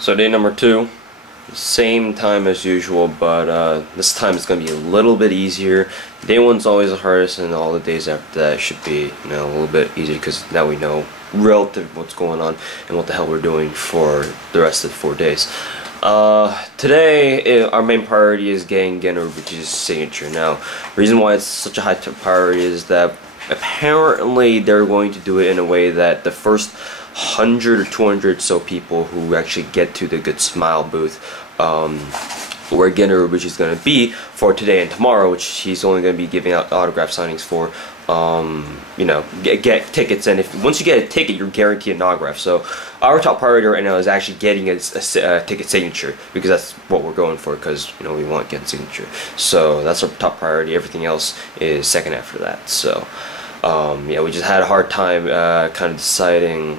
So day number 2, same time as usual, but this time it's going to be a little bit easier. Day 1's always the hardest, and all the days after that should be, you know, a little bit easier because now we know relative what's going on and what the hell we're doing for the rest of the 4 days. Today our main priority is getting Urubuchi's signature. Now, the reason why it's such a high priority is that apparently they're going to do it in a way that the first 100 or 200 so people who actually get to the Good Smile booth, where Urubuchi is going to be for today and tomorrow, which he's only going to be giving out autograph signings for, you know, get tickets. And once you get a ticket, you're guaranteed an autograph. So our top priority right now is actually getting a ticket signature, because that's what we're going for, because, you know, we want to get a signature. So that's our top priority. Everything else is second after that. So yeah, we just had a hard time kind of deciding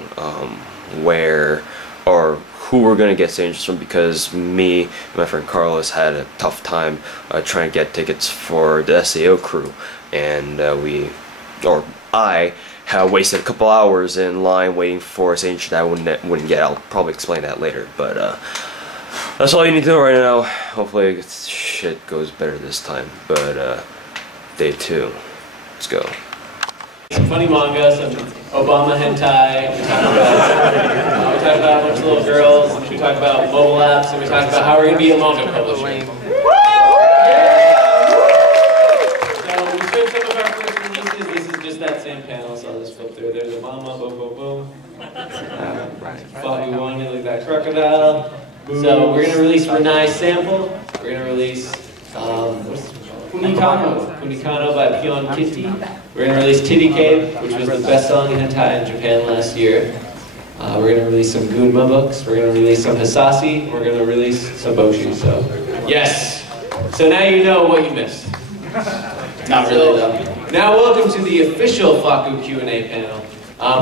where or who we're going to get signatures from, because me and my friend Carlos had a tough time trying to get tickets for the SAO crew, and I have wasted a couple hours in line waiting for a signature that I wouldn't get. I'll probably explain that later, but that's all you need to know right now. Hopefully shit goes better this time, but day 2, let's go. Some funny manga, some Obama hentai, we talk about a bunch of little girls, we talk about mobile apps, and we talk about how we're going to be a manga publisher. So we showed some of our first releases. This is just that same panel, so I'll just flip through. There's Obama, boom, boom, boom. Fakku one, look at that crocodile. So we're going to release Renai's Sample. We're going to release Kunikano by Pion Kitty. We're going to release Titty Cave, which was the best-selling hentai in Japan last year. We're going to release some Gunma books. We're going to release some Hisashi. We're going to release some Boshi. So, yes. So now you know what you missed. Not really, though. Now welcome to the official Fakku Q&A panel.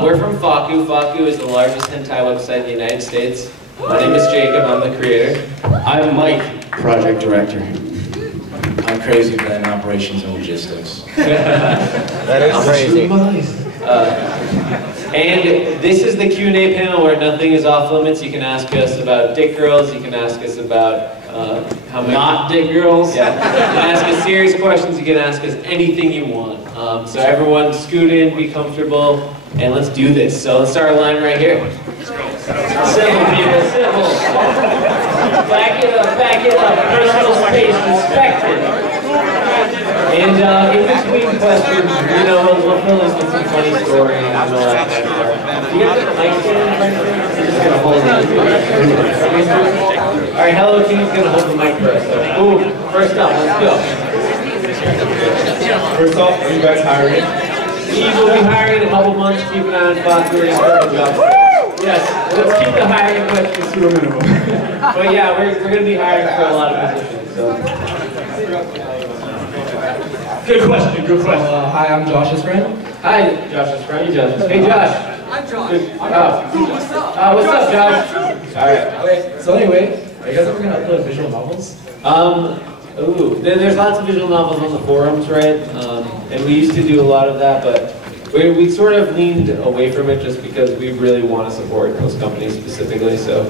We're from Fakku. Fakku is the largest hentai website in the United States. My name is Jacob. I'm the creator. I'm Mike, project director. I'm crazy for that in operations and logistics. That is crazy. And this is the Q&A panel where nothing is off limits. You can ask us about dick girls. You can ask us about how many... Not dick girls? Yeah. You can ask us serious questions. You can ask us anything you want. So everyone scoot in, be comfortable, and let's do this. So let's start our line right here. Simple, people, simple. Back it up, personal space respected. And in between questions, you know, we'll fill this with some funny stories and all that kind of stuff. You guys got the mic stand in front of you? I'm just going to hold it. Alright, Hello Kitty's going to hold the mic for us. So, ooh, first up, let's go. First off, are you guys hiring? Steve will be hiring in a couple months. Keep an eye on Fakku. Yes, let's keep the hiring questions to a minimum. But yeah, we're going to be hiring for a lot of positions. So. Good question, good question. Hi, I'm Josh's friend. Hi, Josh's friend. Hey, Josh. Hey, Josh. I'm Josh. What's up, Josh? Alright. Okay, so anyway, are you guys ever going to upload visual novels? There's lots of visual novels on the forums, right? And we used to do a lot of that, but we sort of leaned away from it just because we really want to support those companies specifically. So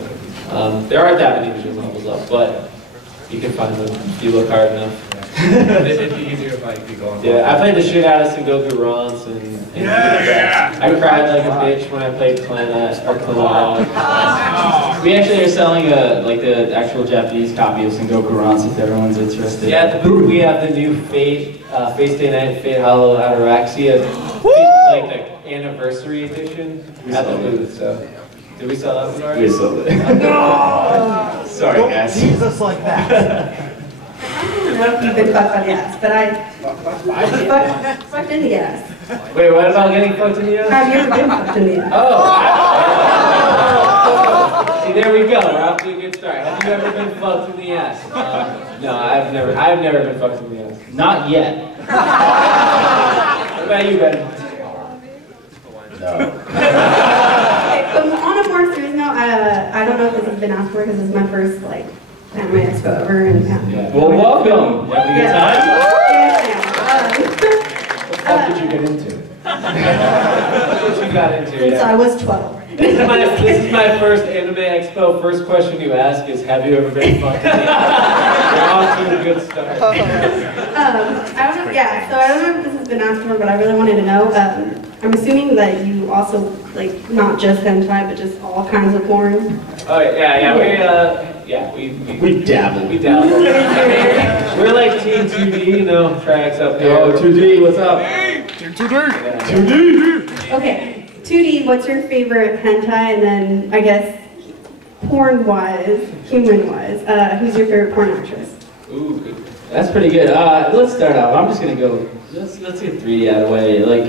there aren't that many visual novels up, but you can find them if you look hard enough. It'd be easier if I could go on. Yeah, I played the shit out of Sengoku Rance, and I cried like a bitch when I played Clannad. We actually are selling like the actual Japanese copy of Sengoku Rance if everyone's interested. Yeah, at the booth we have the new Fate Stay Night, Fate Hollow Ataraxia, like the anniversary edition at the booth. So, did we sell that one already? We sold it. No! Sorry, guys. Jesus like that. You've been fucked on the ass, but fucked in the ass. Wait, what about getting fucked in the ass? Have you ever been fucked in the ass? Oh! See, there we go. We're off to a good start. Have you ever been fucked in the ass? No, I've never been fucked in the ass. Not yet. What about you, Ben? No. Okay, but on a more serious note, I don't know if this has been asked for because this is my first like Anime Expo ever, and Well, welcome. You having a good time? What did you get into? What you got into? So I was 12. This is my first anime expo. First question you ask is, have you ever been fucked? You're off to a good start. I don't know, yeah, so I don't know if this has been asked for, but I really wanted to know. I'm assuming that you also, like, not just hentai, but just all kinds of porn. Oh, yeah, we dabble. We dabble. We're like Team 2D, you know, TriHex up there. Oh, 2D, what's up? Team 2D! 2D! Okay, 2D, what's your favorite hentai? And then, I guess, porn-wise, human-wise, who's your favorite porn actress? Ooh, that's pretty good. Let's start out. I'm just gonna go. Let's get 3D out of the way. Like,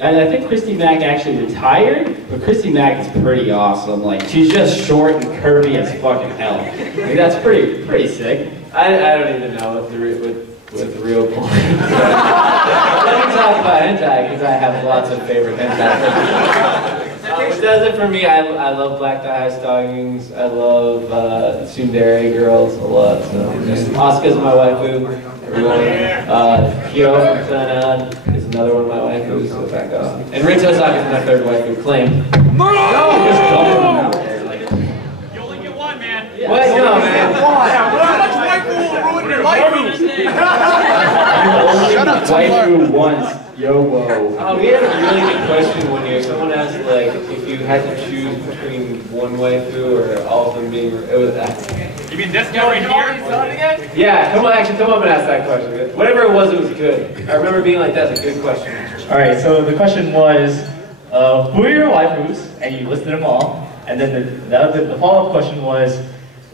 I think Christy Mack actually retired, but Christy Mack is pretty awesome. Like, she's just short and curvy as fucking hell. Like, that's pretty sick. I don't even know what the real porn is. Let me talk about hentai, because I have lots of favorite hentai. Which does it for me. I love Black Tie Stockings. I love tsundere girls a lot. So Asuka's my waifu. Hyo from Clanan is another one of my waifus. So back off. And Rin Tosaka is my third waifu. Claim. No! Just dumping them out there. Like, You only get one, man. yeah. What? No, man. How much waifu will ruin your life? Shut up, waifu once. Yo, whoa. We had a really good question one year. Someone asked, like, if you had to choose between one waifu or all of them being. It was. You mean this guy right here? Yeah, come up and ask that question. Whatever it was good. I remember being like, that's a good question. Alright, so the question was, who are your waifus? And you listed them all. And then the follow-up question was,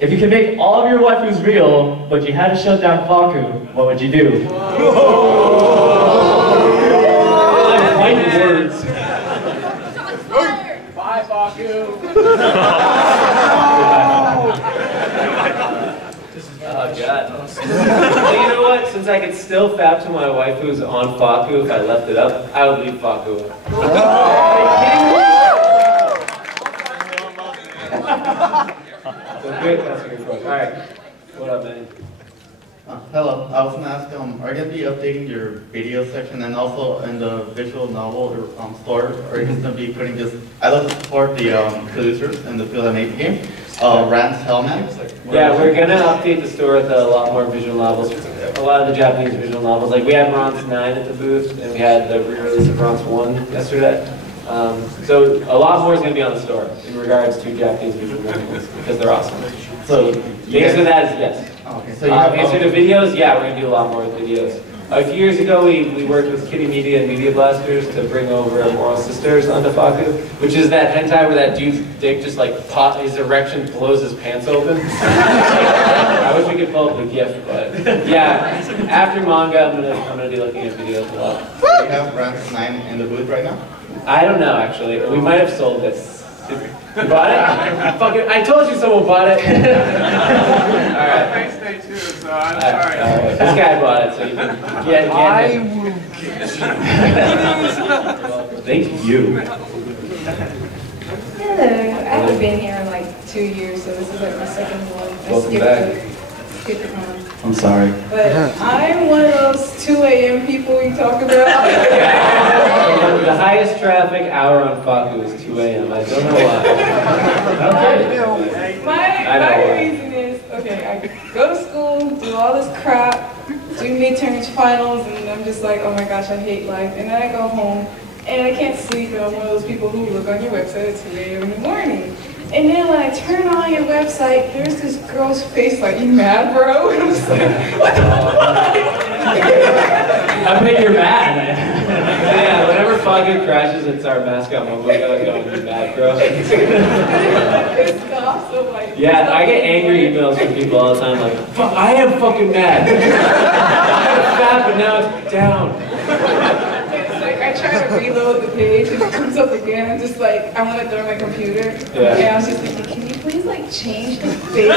if you could make all of your waifus real, but you had to shut down Fakku, what would you do? Fighting words. Bye, Fakku. Oh, God. Well, you know what? Since I could still fap to my waifus on Fakku if I left it up, I would leave Fakku up. So good, that's a good question. Alright. What up, man? Hello, I was going to ask, are you going to be updating your video section and also in the visual novel store, or are you just going to be putting just, I love to support the producers in the field that made the game, Rance Hellman. Yeah, we're gonna update the store with a lot more visual novels. A lot of the Japanese visual novels. Like we had Bronze 9 at the booth, and we had the re-release of Bronze 1 yesterday. So a lot more is gonna be on the store in regards to Japanese visual novels because they're awesome. So the answer to that is yes. Okay, so you have, answer to videos, yeah, we're gonna do a lot more with videos. A few years ago, we worked with Kitty Media and Media Blasters to bring over Moral Sisters onto Fakku, which is that hentai where that dude's dick just like his erection blows his pants open. I wish we could pull up the GIF, but yeah. After manga, I'm gonna be looking at videos a lot. do you have Rance 9 in the booth right now? I don't know actually. We might have sold it. You bought it? I told you someone bought it. All right. Face day too, so I'm sorry. This guy bought it, so you can get him. Thank you. Hello, I haven't been here in like 2 years, so this is like my second one. Welcome back. Skipped the con. I'm sorry. But I'm one of those 2 a.m. people you talk about. The highest traffic hour on Fakku is 2 a.m. I don't know why. My reason is, okay, I go to school, do all this crap, do midterms, finals, and I'm just like, oh my gosh, I hate life. And then I go home, and I can't sleep, and I'm one of those people who look on your website at 2 a.m. in the morning. And then when I turn on your website, there's this girl's face like, you mad, bro? And I'm just like, what the fuck? I bet you're mad. Yeah, whenever Fakku crashes, it's our mascot mobile going, you mad, bro? Pissed off, so like, Yeah, I get angry emails from people all the time like, fuck, I am fucking mad. It's bad, but now it's down. It's like I try to reload the page and it comes up again. I'm just like, I want to throw my computer. Yeah. And I was just thinking, can you please like change the face?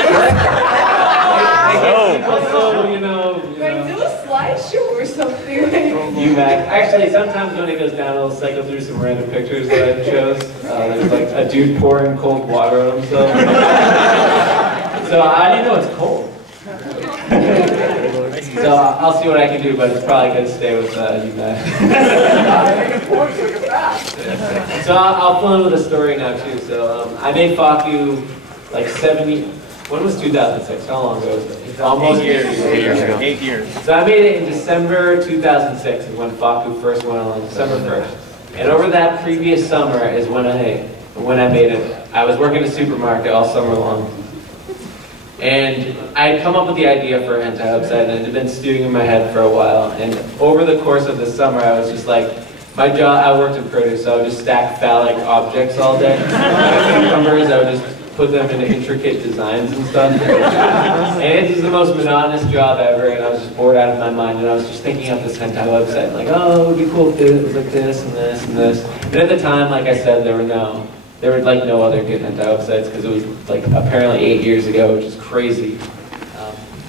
Also, you know. Like do a slideshow or something. Like, You mad? Actually, sometimes when it goes down, I'll cycle through some random pictures that I chose. There's like a dude pouring cold water on himself. So I didn't know it's cold. So So I'll see what I can do, but it's probably going to stay with you guys. So I'll fill in with a story now too. So I made Fakku like 70. When was 2006? How long ago was it? Almost 8 years. 8 years ago. 8 years. So I made it in December 2006 is when Fakku first went on, December 1st. And over that previous summer is when I made it. I was working at a supermarket all summer long. And I had come up with the idea for a hentai website, and it had been stewing in my head for a while. And over the course of the summer, I was just like, my job, I worked in produce, so I would just stack phallic objects all day. Cucumbers, I would just put them into intricate designs and stuff. And it was the most monotonous job ever, and I was just bored out of my mind, and I was just thinking up this hentai website, like, oh, it would be cool if it was like this and this and this. And at the time, like I said, there were like no other good hentai websites, because it was like apparently 8 years ago, which is crazy.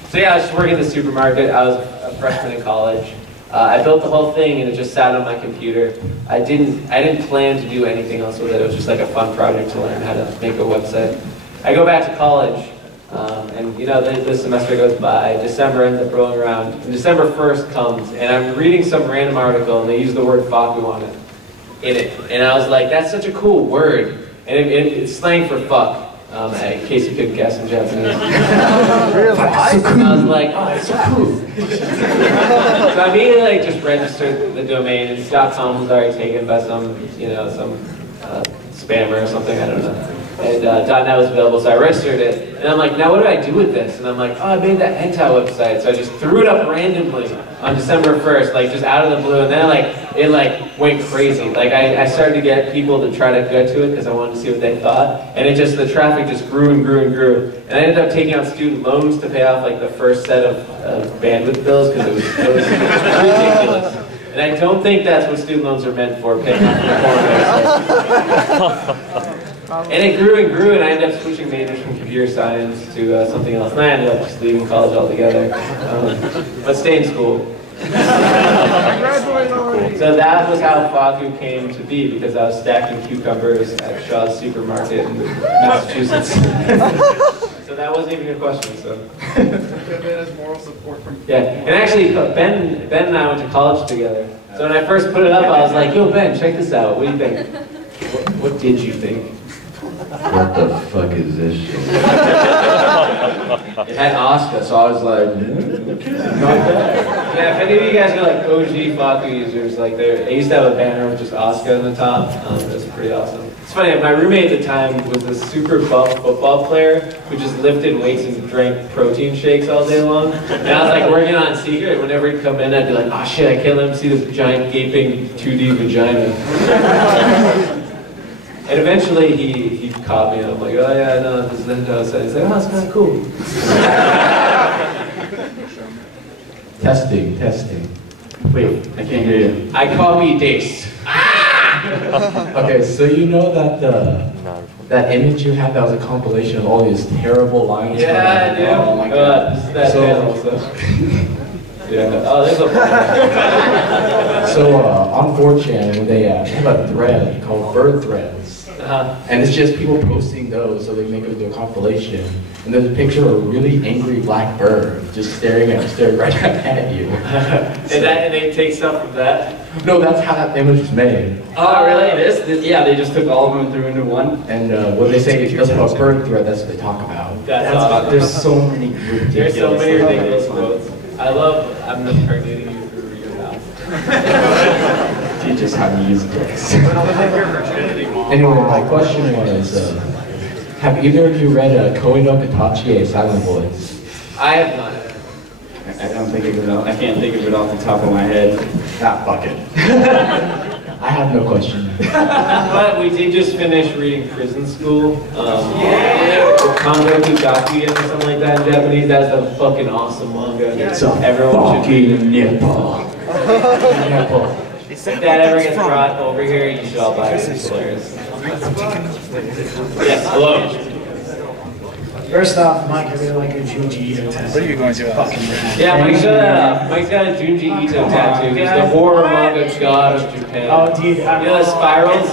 So yeah, I was just working at the supermarket. I was a freshman in college. I built the whole thing, and it just sat on my computer. I didn't plan to do anything else with it. It was just like a fun project to learn how to make a website. I go back to college, and you know, the semester goes by. December ends up rolling around, and December 1st comes, and I'm reading some random article, and they use the word Fakku on it, and I was like, that's such a cool word, and it's slang for fuck. In case you couldn't guess in Japanese. Really? And I was like, oh, that's so cool. So I immediately like just registered the domain, and .com was already taken by some spammer or something, I don't know. And .net was available, so I registered it. And I'm like, now what do I do with this? And I'm like, oh, I made that hentai website. So I just threw it up randomly on December 1st, like just out of the blue. And then it went crazy. Like I started to get people to try to go to it because I wanted to see what they thought. And the traffic just grew and grew and grew. And I ended up taking out student loans to pay off like the first set of bandwidth bills because it was ridiculous. And I don't think that's what student loans are meant for, paying off the And it grew and grew, and I ended up switching majors from computer science to something else. And I ended up just leaving college altogether, but staying in school. So that was how Fakku came to be, because I was stacking cucumbers at Shaw's Supermarket in Massachusetts. So that wasn't even a question. So. Moral support from. Yeah, and actually, Ben and I went to college together. So when I first put it up, I was like, "Yo, Ben, check this out. What do you think?" What did you think? What the fuck is this shit? It had Oscar, so I was like, okay, not bad. Yeah, if any of you guys are like OG Fakku users, like I used to have a banner with just Oscar on the top. It was pretty awesome. It's funny, my roommate at the time was a super buff football player who just lifted weights and drank protein shakes all day long. And I was like working on secret. Whenever he'd come in, I'd be like, oh shit, I can't let him see this giant gaping 2D vagina. And eventually he caught me, and I'm like, oh yeah, no, this is the hentai website. He's like, oh, it's kind of cool. Testing. Wait, I can't hear you. I copy this. Okay, so you know that that image you had, that was a compilation of all these terrible lines? Yeah, I do. Oh my god. This is that channel, so. Yeah. Oh, there's a So on 4chan, they have a thread called bird threads. And it's just people posting those so they make it into a compilation. And there's a picture of a really angry black bird just staring right at you. And they take stuff from that? No, that's how that image was made. Oh, really? This? Yeah, they just took all of them and threw into one? And when they say it's about bird thread, that's what they talk about. That's awesome. There's so many ridiculous. There's so many ridiculous quotes. I'm impregnating you through your mouth. Teach us how to use dicks. Anyway, my question was, have either of you read Koi no Katachi, Silent Voice? I have not. I don't think of it. I can't think of it off the top of my head. Ah, fuck it. I have no question. But we did just finish reading Prison School. Kondo Kugaki or something like that in Japanese. That's a fucking awesome manga. It's a Everyone fucking nipple. If that ever gets brought over here, you should all buy it. It's hilarious. Yes, hello. First off, Mike, I really like your Junji Ito tattoo. What are you going to fucking Yeah, Mike's got a Junji Ito tattoo. He's the horror manga god of Japan. Oh, dude. You know the spirals?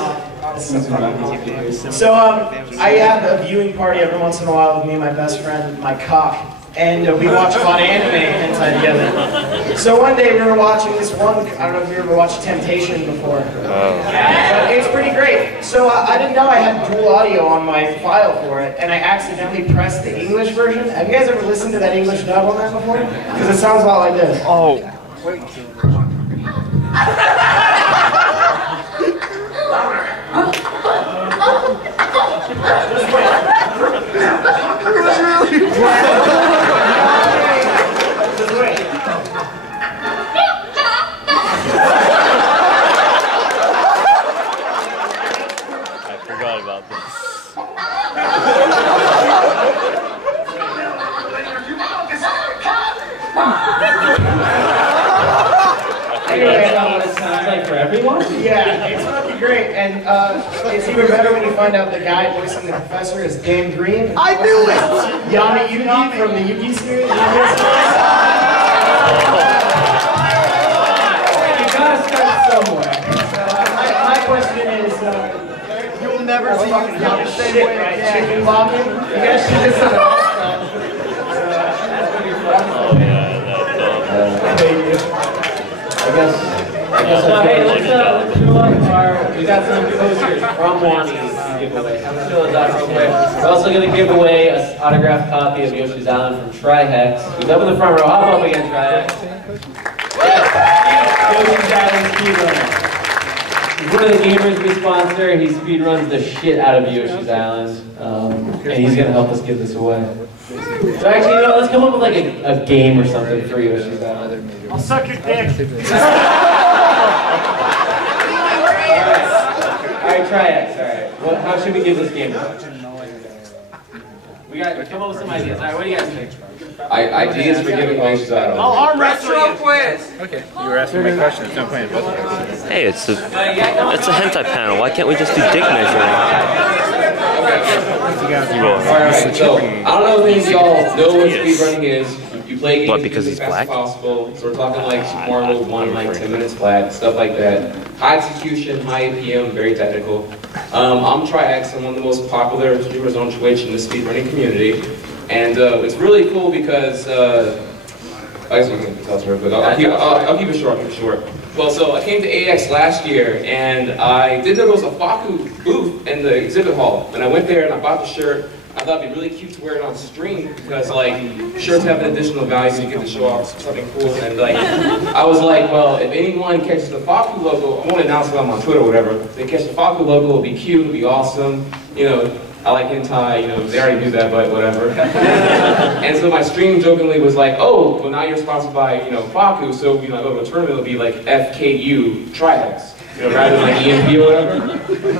So, I have a viewing party every once in a while with me and my best friend, my cock. and we watch a lot of anime hentai together. So one day we were watching this one, I don't know if you ever watched Temptation before. But it's pretty great. So I didn't know I had dual audio on my file for it, and I accidentally pressed the English version. Have you guys ever listened to that English dub on that before? Because it sounds a lot like this. Oh. I forgot about this. Anyway, that's not what it sounds like for everyone? Yeah, it's fucking great, and it's even better when you find out the guy voicing the professor is Dan Green. I knew it! Yami Yugi from the Yugi series. You gotta start somewhere. So, my question is, you'll never see Yami shit, right? Chicken bobbing? You guys should just Oh yeah, So, hey, let's fill up we got some posters from Wani to give away. I'm gonna fill those out real quick. We're also gonna give away an autographed copy of Yoshi's Island from TriHex. Who's up in the front row? Hop up again, TriHex. Yoshi's Island speedrunner. He's one of the gamers we sponsor. He speedruns the shit out of Yoshi's Island. And he's gonna help us give this away. So actually, you know, let's come up with like a game or something for Yoshi's Island. I'll suck your dick. Alright, TriHex, alright. How should we give this game? We got to come up with some ideas. Alright, what do you guys think? Ideas for giving away Island. arm wrestle quiz. Okay, you were asking my questions. No point in both of us. Hey, it's a hentai panel. Why can't we just do dick measuring? Alright, so I don't know if y'all know what speedrunning is. You play games What, because he's as fast black? as possible. So we're talking like Super Mario 1, like 10 minutes flat, stuff like that. High execution, high APM, very technical. I'm TriHex. I'm one of the most popular streamers on Twitch in the speedrunning community. And it's really cool because, I guess we can tell us real quick. I'll keep it short, Well, so I came to AX last year, and I did know there was a Fakku booth in the exhibit hall. And I went there and I bought the shirt. I thought it'd be really cute to wear it on stream because, like, shirts have an additional value, so you get to show off something cool. And, like, I was like, well, if anyone catches the Fakku logo, I won't announce it on Twitter or whatever. If they catch the Fakku logo, it'll be cute, it'll be awesome. You know, I like hentai, you know, they already do that, but whatever. And so my stream jokingly was like, oh, well now you're sponsored by, you know, Fakku, so, you know, I go to a tournament, it'll be like FKU TriHex. You know, rather than like EMP or whatever.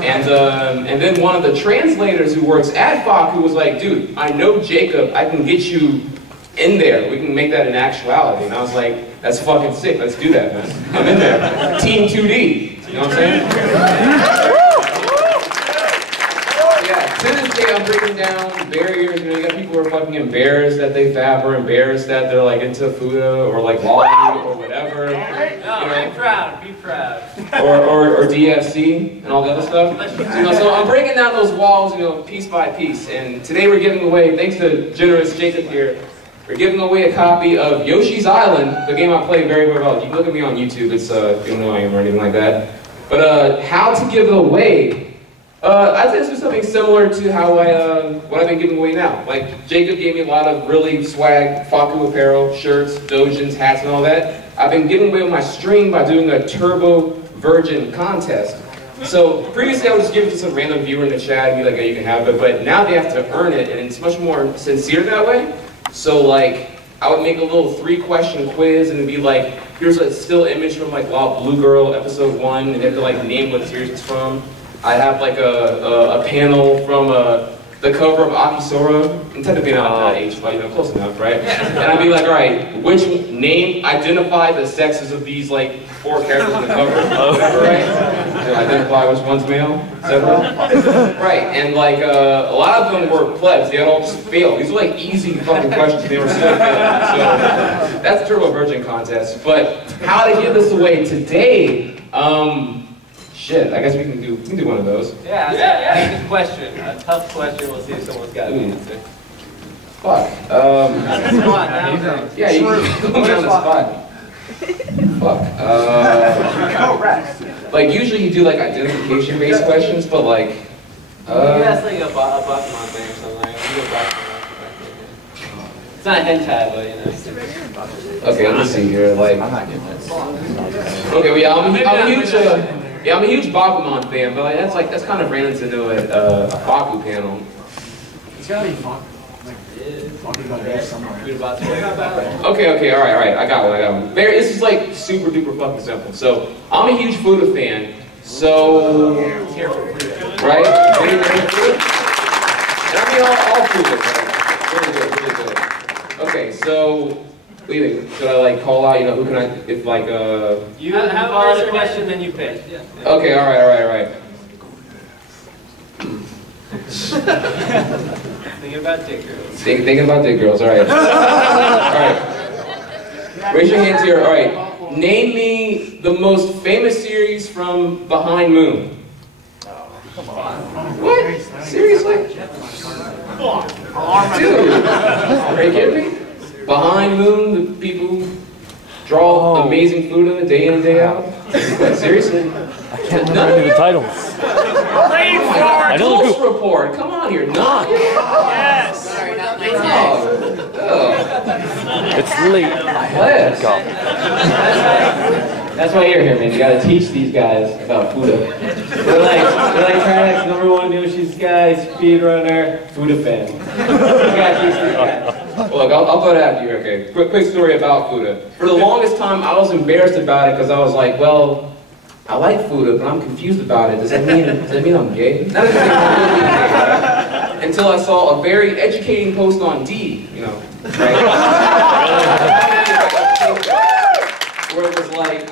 And then one of the translators who works at Fakku was like, dude, I know Jacob, I can get you in there. We can make that an actuality. And I was like, that's fucking sick, let's do that, man. I'm in there. Team 2D. You know what I'm saying? Yeah, to this day I'm breaking down barriers. You know, you got people who are fucking embarrassed that they fap or embarrassed that they're like into futa or like lolly or whatever. No, be proud, be proud. Or DFC and all the other stuff. You know, so I'm breaking down those walls, you know, piece by piece. And today we're giving away, thanks to generous Jacob here, we're giving away a copy of Yoshi's Island, the game I play very, very well. You can look at me on YouTube, it's, if you don't know who I am or anything like that. But how to give it away, I'd say this is something similar to how what I've been giving away now. Like, Jacob gave me a lot of really swag, Fakku apparel, shirts, dojins, hats, and all that. I've been giving away on my stream by doing a Turbo Virgin contest. So previously I would just give it to some random viewer in the chat and be like, oh, you can have it, but now they have to earn it, and it's much more sincere that way. So like, I would make a little 3-question quiz, and it'd be like, here's a still image from like Law Blue Girl episode 1, and they have to like name what series it's from. I have like a panel from the cover of Akisora. I'm technically not that age, but you know, close enough, right? And I'd be like, all right, which name, identify the sexes of these like 4 characters in the cover, whatever, right? So identify which one's male, etc. Right, and like a lot of them were plebs. They had all just failed. These were like easy fucking questions. They were still failing. So that's the Turbo Virgin contest. But how to give this away today? Shit, I guess we can do one of those. Yeah, good question. A tough question. We'll see if someone's got an answer. Fuck. Yeah, you can put me on the spot. Fuck. Like usually you do like identification-based questions, but like. You ask like a Pokemon thing or something. Like, you do a Pokemon. It's not hentai, but you know. Okay, let me see here. Like. I'm not getting this. Okay, well, yeah, I'm a huge Bakuman fan, but like, that's kind of random to do at a Fakku panel. It's gotta be fun. Okay, all right, I got one. This is like super duper fucking simple. So I'm a huge futa fan. So right, and I mean all futa, right? Really good. Okay, so wait, should I like call out? You know, who can I? If like you have a question, then you pick. Yeah. Okay, all right. Thinking about dick girls. Thinking about dick girls, alright. Alright. Raise your hands here, alright. Name me the most famous series from Behind Moon. Come on. What? Seriously? Dude, are you kidding me? Behind Moon, the people who draw amazing food in the day in and day out? Seriously? I can't remember the titles. I know the Ghost Report. Come on here, not. Yes. It's late. Let's go. That's why you're here, man. You gotta teach these guys about futa. They're like TriHex #1 Yoshi's guy, speedrunner, futa fan. You gotta teach these guys. Look, I'll throw it after you, okay? Quick story about futa. For the longest time, I was embarrassed about it because I was like, well, I like futa, but I'm confused about it. Does that mean I'm gay? Not that I'm gay, until I saw a very educating post on D, you know, right? Where it was like,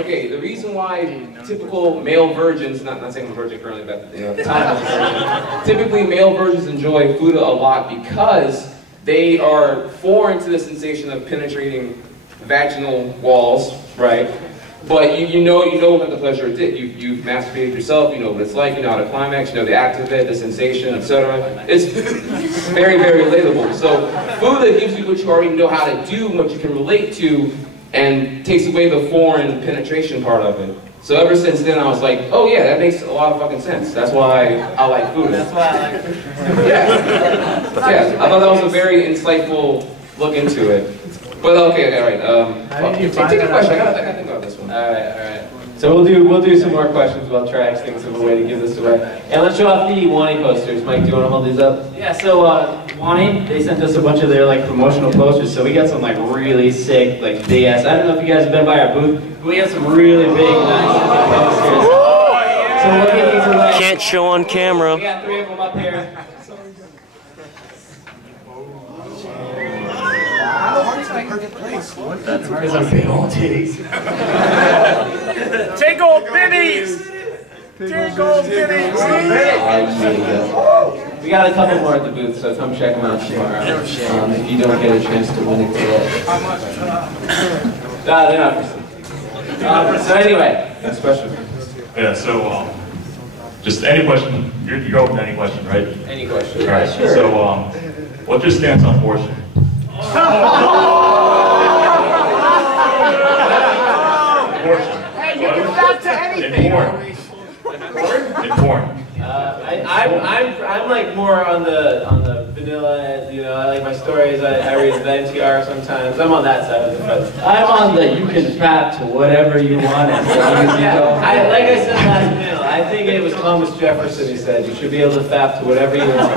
okay, the reason why typical male virgins, not saying I'm a virgin currently, but you know, at the time I was a virgin, typically male virgins enjoy futa a lot because they are foreign to the sensation of penetrating vaginal walls, right? But you know what the pleasure it did. You've masturbated yourself, you know what it's like, you know how to climax, you know the act of it, the sensation, etc. It's very, very relatable. So futa gives you what you already know how to do, what you can relate to, and takes away the foreign penetration part of it. So ever since then I was like, oh yeah, that makes a lot of fucking sense. That's why I like futa. That's why I like futa. Yeah, I thought that was a very insightful look into it. But okay, all right. Take a question. I gotta think about this one. All right. So we'll do some more questions while TriHex thinks of a way to give this away. And let's show off the Wani posters. Mike, do you want to hold these up? Yeah. So Wani, they sent us a bunch of their like promotional posters. So we got some like really sick like big ass. I don't know if you guys have been by our booth, but we have some really big nice posters. Oh yeah. So we'll get these away. Can't show on camera. We got 3 of them up here. That's because I'm big old titties. Take old biddies! Take old biddies! We got a couple more at the booth, so come check them out tomorrow. If you don't get a chance to win it today. No, they're not for so anyway, next question. Yeah, so just any question. You're open to any question, right? Any question. All right. Sure. So what's your stance on abortion? Abortion. Hey, you can stop to anything. In porn. I'm like more on the vanilla end, you know. I like my stories. I read the NTR sometimes. I'm on that side of the fence. I'm on the you can fap to whatever you want as long as you don't. Like I said last minute, I think it was Thomas Jefferson who said you should be able to fap to whatever you want.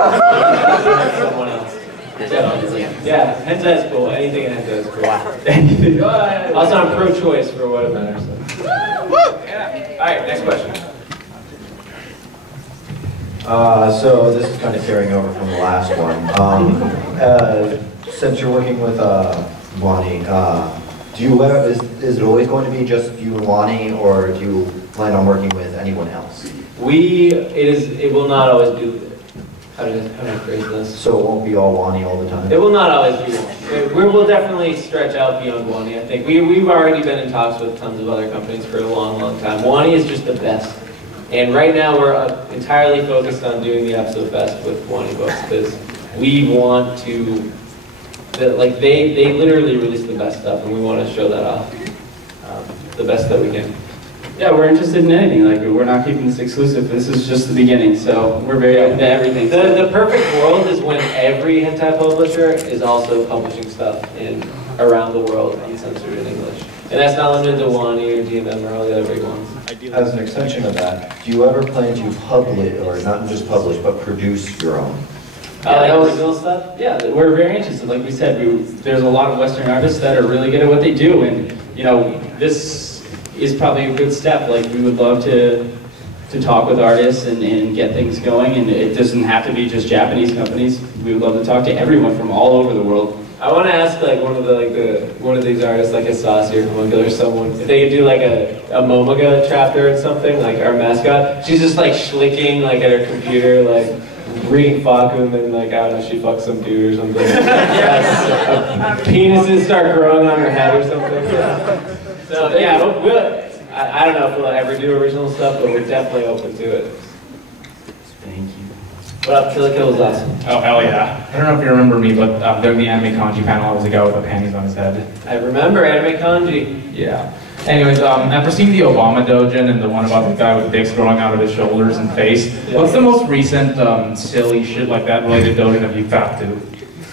Someone else. Yeah, hentai is cool. Anything in hentai is cool. Anything. Also, I'm pro-choice for what it matters. All right, next question. So this is kind of carrying over from the last one. Since you're working with Wani, do you is it always going to be just you and Wani, or do you plan on working with anyone else? It will not always be. How do I phrase this? So it won't be all Wani all the time? It will not always be Wani. We will definitely stretch out beyond Wani. I think we've already been in talks with tons of other companies for a long, long time. Wani is just the best. And right now we're entirely focused on doing the Expo Fest with Wani books because we want to, like they literally release the best stuff, and we want to show that off the best that we can. Yeah, we're interested in anything. Like, we're not keeping this exclusive. This is just the beginning, so we're very open to everything. The perfect world is when every hentai publisher is also publishing stuff around the world uncensored in English. And that's not limited to Wani or DMM or all the other big ones. As an extension of that, do you ever plan to publish, or not just publish, but produce your own? Original stuff? Yeah, we're very interested. Like we said, there's a lot of Western artists that are really good at what they do, and you know, this is probably a good step. Like, we would love to talk with artists and get things going, and it doesn't have to be just Japanese companies. We would love to talk to everyone from all over the world. I want to ask like one of these artists, like a Saucy or Momoga or someone, if they could do like a Momoga chapter or something, like our mascot. She's just like schlicking like at her computer, like reading Fakku, and then like, I don't know, she fucks some dude or something. Penises start growing on her head or something. So yeah, I don't know if we'll ever do original stuff, but we're definitely open to it. Thank you. What up, Kill Kill was awesome. Oh, hell yeah. I don't know if you remember me, but during the anime kanji panel, I was a guy with the panties on his head. I remember anime kanji. Yeah. Anyways, after seeing the Obama Dojin and the one about the guy with dicks growing out of his shoulders and face, what's the most recent silly shit like that related Dojin have you fapped to?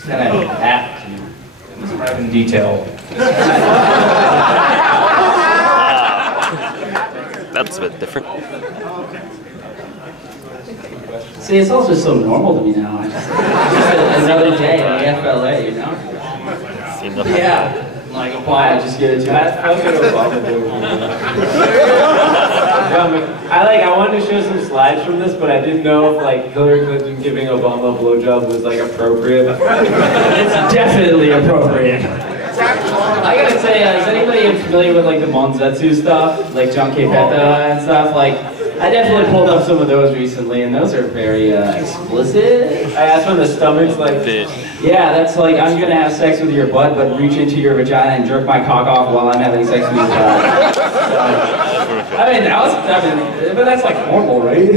That I have to. Describe in detail. That's a bit different. See, it's all just so normal to me now. Just another day in the FLA, you know? Yeah. Like, apply, I just get it to I wanted to show some slides from this, but I didn't know if like Hillary Clinton giving Obama a blowjob was like appropriate. It's definitely appropriate. I gotta say, is anybody familiar with like the Monzetsu stuff? Like John K. Peta and stuff? Like, I definitely pulled up some of those recently, and those are very explicit. I asked when the stomach's like, yeah, that's like, I'm gonna have sex with your butt, but reach into your vagina and jerk my cock off while I'm having sex with your butt. I mean, but that's like normal, right?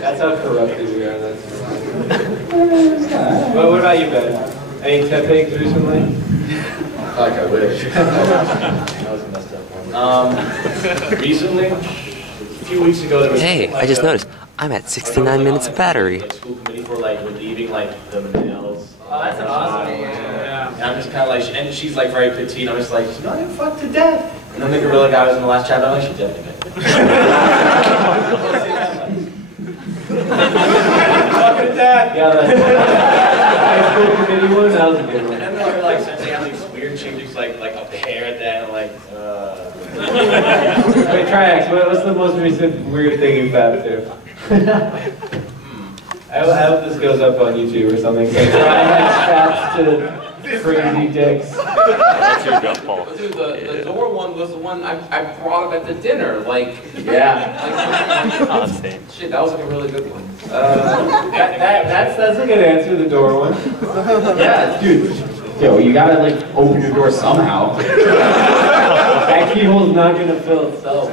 That's how corrupted we are. Well, what about you, Ben? Any tech pics recently? Like, I wish. That was a messed up one. Recently, a few weeks ago, there was. Hey, I just noticed. I'm at 69 minutes of battery. Like, school committee for like relieving like the males. Oh, that's awesome. Yeah. And I'm just kind of like, and she's like very petite. I'm just like, she's not even fucked to death. And then the gorilla guy was in the last chapter. I'm like, she definitely did. Fucking dad. Yeah, that's high school committee one. That was a good one. And then they're like, since they have these weird chicks like a pear at that, and like. Wait, TriHex, what's the most recent weird thing you fapped to? I hope this goes up on YouTube or something. So TriHex faps to crazy dicks. That's your gut, Paul. Dude, the door one was the one I brought up at the dinner. Like, yeah. Shit, that was like a really good one. That's a good answer, the door one. Yeah, dude. Yo, you gotta like open your door somehow. That keyhole's not gonna fill itself.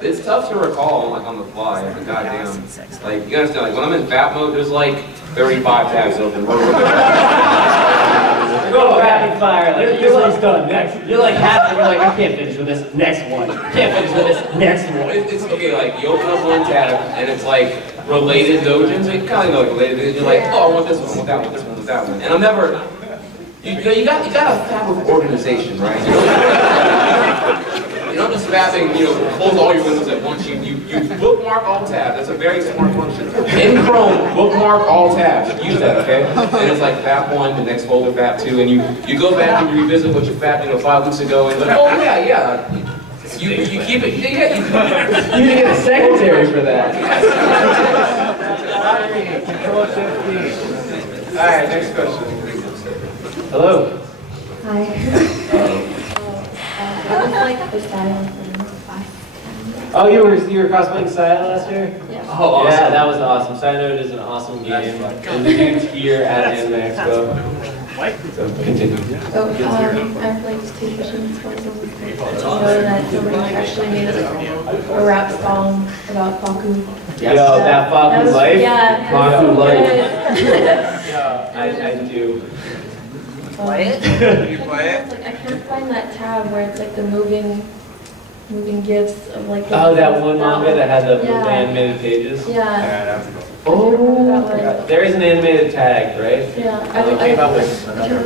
It's tough to recall like on the fly. But goddamn, like you understand, like when I'm in fap mode, there's like 35 tabs open. Go rapid fire, like you're like done next. You're like half, and you're like, I can't finish with this. Next one. Can't finish with this. Next one. It's okay. Like you open up one tab and it's like related dojins. You kind of know like related. You're like, oh, I want this one, I want that one, this one, I want that one. And I'm never. You got a fab with organization, right? You're not just fapping, close all your windows at once. You bookmark all tabs. That's a very smart function. In Chrome, bookmark all tabs. Use that, okay? And it's like fap 1, the next folder fap 2, and you go back and you revisit what you fapped 5 weeks ago, and like, oh yeah. You keep it. Yeah, you need to get a secretary for that. All right, next question. Hello. Hi. What was like the style of the class? Oh, you were cosplaying Saya last year? Yeah. Oh, awesome. Yeah, that was awesome. Sayonara is an awesome game. And the dude's here at Anime Expo. So continue. So, I've played just two missions for some. You know that somebody actually made a rap song about Fakku. Yo, that Fakku life? Yeah. Fakku life. Yeah, I do. Play it? You play it? Like, I can't find that tab where it's like the moving gifs of like. Oh, that one manga that had the animated pages? Yeah. Oh, there is an animated tag, right? Yeah. They came out with another.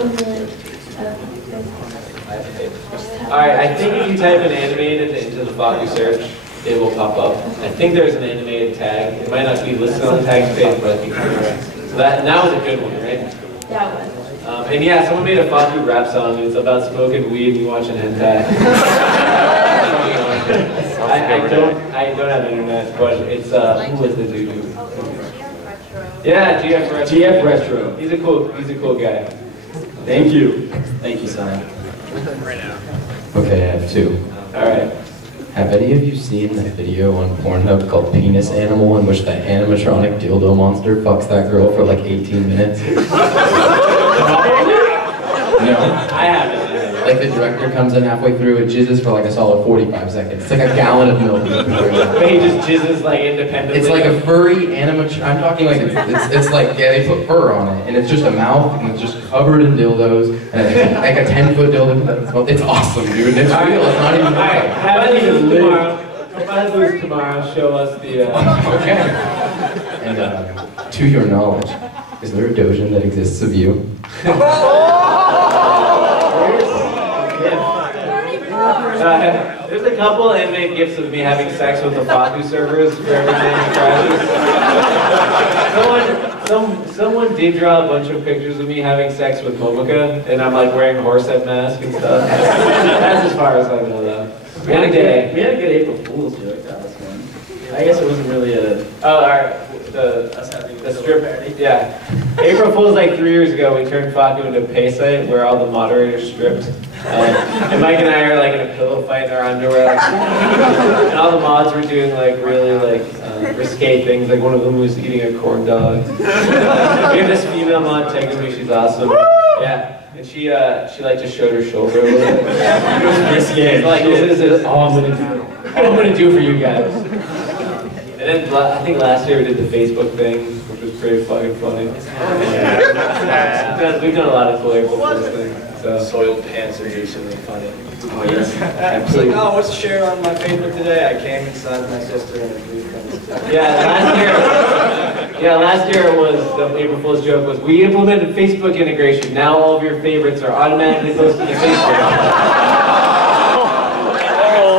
Alright, I think if you type in animated into the Fakku search, it will pop up. I think there's an animated tag. It might not be listed on the tags page, but I think you're right. So that was a good one, right? Yeah, it was. And yeah, someone made a Fakku rap song. It's about smoking weed and watching hentai. I don't have internet, but it's who was the dude? Yeah, GF Retro. GF Retro. He's a cool guy. Thank you. Thank you, Simon. Okay, I have two. Alright. Have any of you seen that video on Pornhub called Penis Animal in which the animatronic dildo monster fucks that girl for like 18 minutes? No. I haven't. Like the director comes in halfway through and jizzes for like a solid 45 seconds. It's like a gallon of milk. But he just jizzes like independently. It's like a furry animatronic. I'm talking like it's like, yeah, they put fur on it and it's just a mouth and it's just covered in dildos and it's like a 10-foot dildo. It's awesome, dude. It's real. It's not even. Alright, have it tomorrow. Show us the. Okay. And to your knowledge, is there a doujin that exists of you? There's a couple anime gifs of me having sex with the Fakku servers for every time it crashes. Someone did draw a bunch of pictures of me having sex with Momoka, and I'm like wearing a horse head mask and stuff. That's as far as I know though. We had a good April Fool's joke that was one. I guess it wasn't really a. Oh, alright. The strip. Yeah. April Fool's like 3 years ago. We turned Fakku into a pay site where all the moderators stripped. And Mike and I are like in a pillow fight in our underwear. And all the mods were doing like really like risque things. Like one of them was eating a corn dog. We have this female mod taking me. She's awesome. Yeah. And she like just showed her shoulder a little bit. It was risque. Like this is all I'm gonna do. All I'm gonna do for you guys. And then I think last year we did the Facebook thing, which was pretty fucking funny. Yeah. We've done a lot of cool April Fool's things. So. Soiled pants are usually funny. Oh yes. Absolutely. Oh, what's the share on my Facebook today? I came inside my sister and agreed from last year it was, the April Fool's joke was, we implemented Facebook integration. Now all of your favorites are automatically posted to Facebook.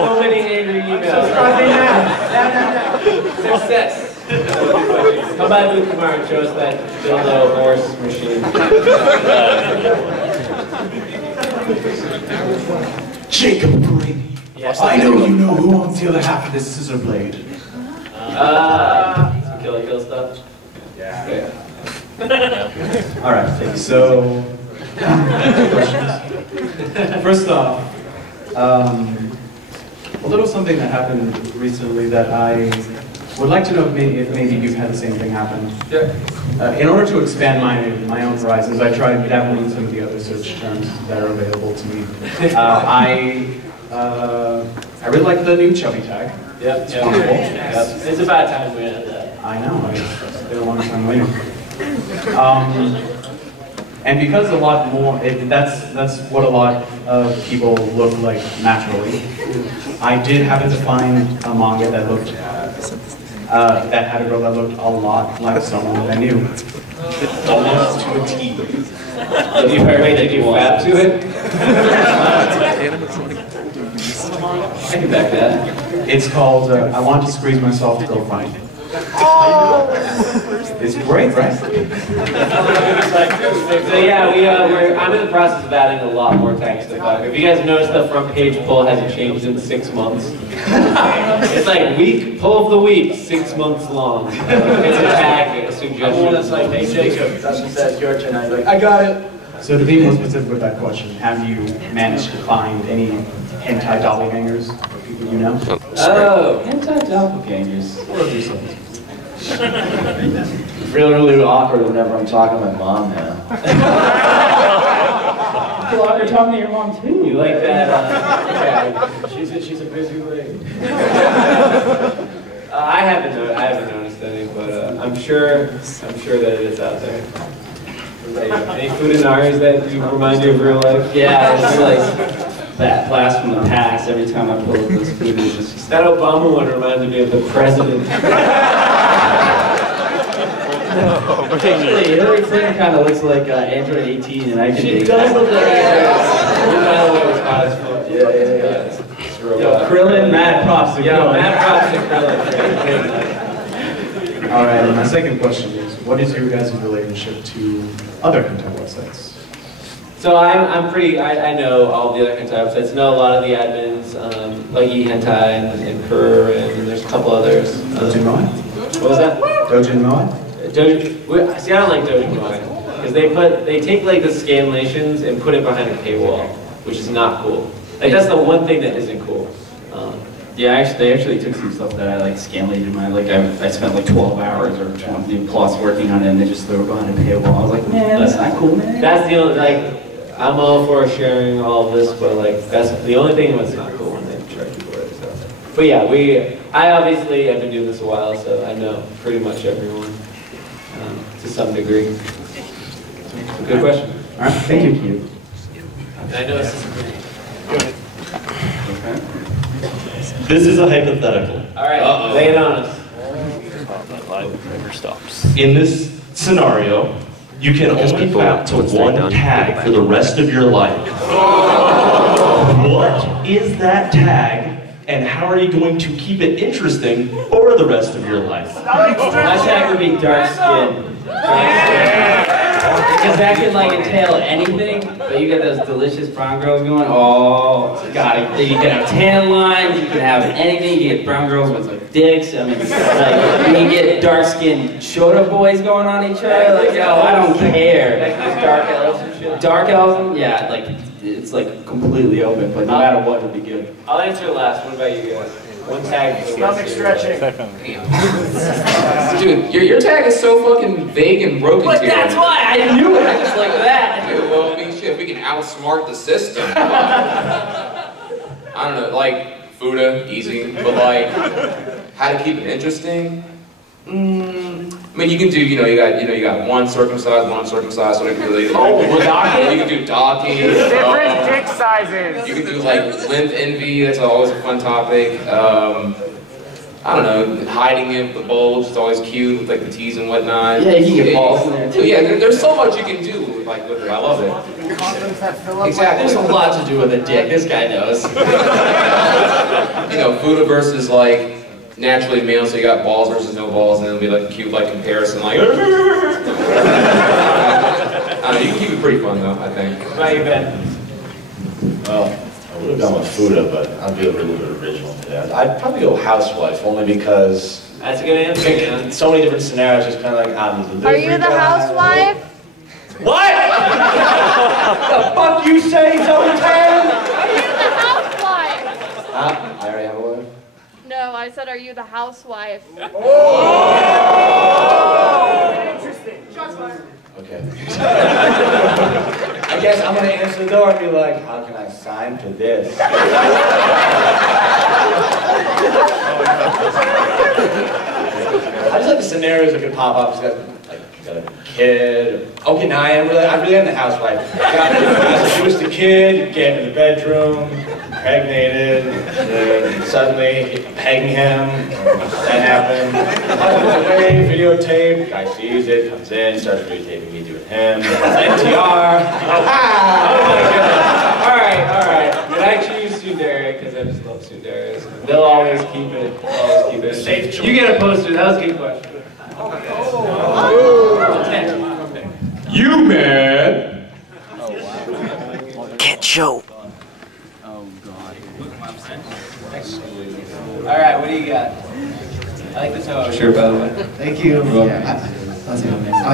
So many angry emails. Success. Come by Booth tomorrow and show us that dildo horse machine. Jacob Green. Yes, I know you know who owns the other half of this scissor blade. Some kill stuff. Yeah. All right. So, questions. First off, a little something that happened recently that I would like to know if maybe you've had the same thing happen. Yeah. In order to expand my own horizons, I tried dabbling in some of the other search terms that are available to me. I really like the new chubby tag. Yep. It's wonderful. It's about time we had that. I know. It's been a long time waiting. And because a lot more, that's what a lot of people look like naturally. I did happen to find a manga that looked that had a girl that looked a lot like someone that I knew, almost to a T. Did you fap to it? I can back that. It's called I Want to Squeeze Myself to Go Find. It's great, right? So yeah, I'm in the process of adding a lot more tags to Fakku. If you guys noticed, the front page pull hasn't changed in 6 months. It's like pull of the week, 6 months long. It's a tag, a suggestion. That's like, hey Jacob, that's what says your turn. I'm like, I got it. So to be more specific with that question, have you managed to find any hentai doppelgangers? You know? Oh, anti-doppelgangers. Really awkward whenever I'm talking to my mom now. You're talking to your mom too. You like that? Yeah, she's a busy lady. I haven't noticed any, but I'm sure that it's out there. Any food in ours that you remind you of real life? Yeah, it's like that blast from the past. Every time I pull up this food, it's just that Obama one reminded me of the president. Actually, Hillary Clinton kind of looks like Android 18, and I can She dig does that. look like Android. It was hot as fuck. Yo, Krillin, mad props to Krillin. Mad props to Krillin. All right, and my second question is, what is your guys' relationship to other hentai websites? So I know all the other hentai websites. Know a lot of the admins, like eHentai and Purr, and there's a couple others. Dojin Moai? What was that? Dojin Moai? See, I don't like Dojin Moai because they take like the scanlations and put it behind a paywall, which is not cool. Like that's the one thing that isn't cool. Yeah, they actually took some stuff that I like scanlated in my, like I spent like 12 hours or 20 plus working on it, and they just threw it behind a paywall. I was like, man, that's not cool, man. That's the only, like, I'm all for sharing all of this, but like that's the only thing that's not cool when they charge you for it. So. But yeah, I obviously have been doing this a while, so I know pretty much everyone to some degree. Good question. All right, thank you. I know this is This is a hypothetical. all right. Lay it on us. Never stops. In this scenario, you can only map to one tag for the rest of your life. What is that tag, and how are you going to keep it interesting for the rest of your life? My tag would be dark skin. Because that could like entail anything, but you get those delicious brown girls going, oh, God, you can have tan lines, you can have anything, you can get brown girls with like dicks, I mean, like, you can get dark-skinned Shota boys going on each other, like, yo, I don't care. Like those dark elves and shit. Dark elves, yeah, like, it's like completely open, but no matter what, it'd be good. I'll answer last. What about you guys? One tag. Stomach stretching. Dude, your tag is so fucking vague and broken. But that's why I knew it, just like that. Dude, well, I mean, shit, we can outsmart the system. I don't know, like, futa, easy, but like, how to keep it interesting? I mean, you can do, you got one circumcised, so it can really. docking? You can do docking. Different dick sizes. You can do like lymph envy. That's always a fun topic. I don't know, hiding it, the bulge. It's always cute with like the tees and whatnot. Yeah, you can get balls in there too. Yeah, there's so much you can do. Like, with it. I love it. Exactly. There's a lot to do with a dick. This guy knows. Futa versus like. Naturally male, so you got balls versus no balls, and it'll be like a cute like comparison, like. I don't know, you can keep it pretty fun though, I think. What about you, Ben? Well, I would have gone with futa, but I'd be a little bit original today. I'd probably go housewife, only because. That's a good answer. Man. So many different scenarios, just kind of like I'm the delivery Are you the housewife? What? The fuck you say, Zone 10? Are you the housewife? I already have a wife. No, I said, are you the housewife? Interesting. Shots fired. Okay. I guess I'm gonna answer the door and be like, how can I sign to this? I just like the scenarios that could pop up. Got a kid. Okay, now I really am the housewife. Introduced the kid, get in the bedroom, impregnated, then suddenly pegging him. That happened. Husband's away, videotape. Guy sees it, comes in, starts videotaping me doing him. NTR. Oh my goodness. All right. But I choose Sundari because I just love Sundaris. They'll always keep it. Safe choice. You get a poster. That was a good question. You man! Can't show. All right, what do you got? I like the toe. Sure, by the way. Thank you. I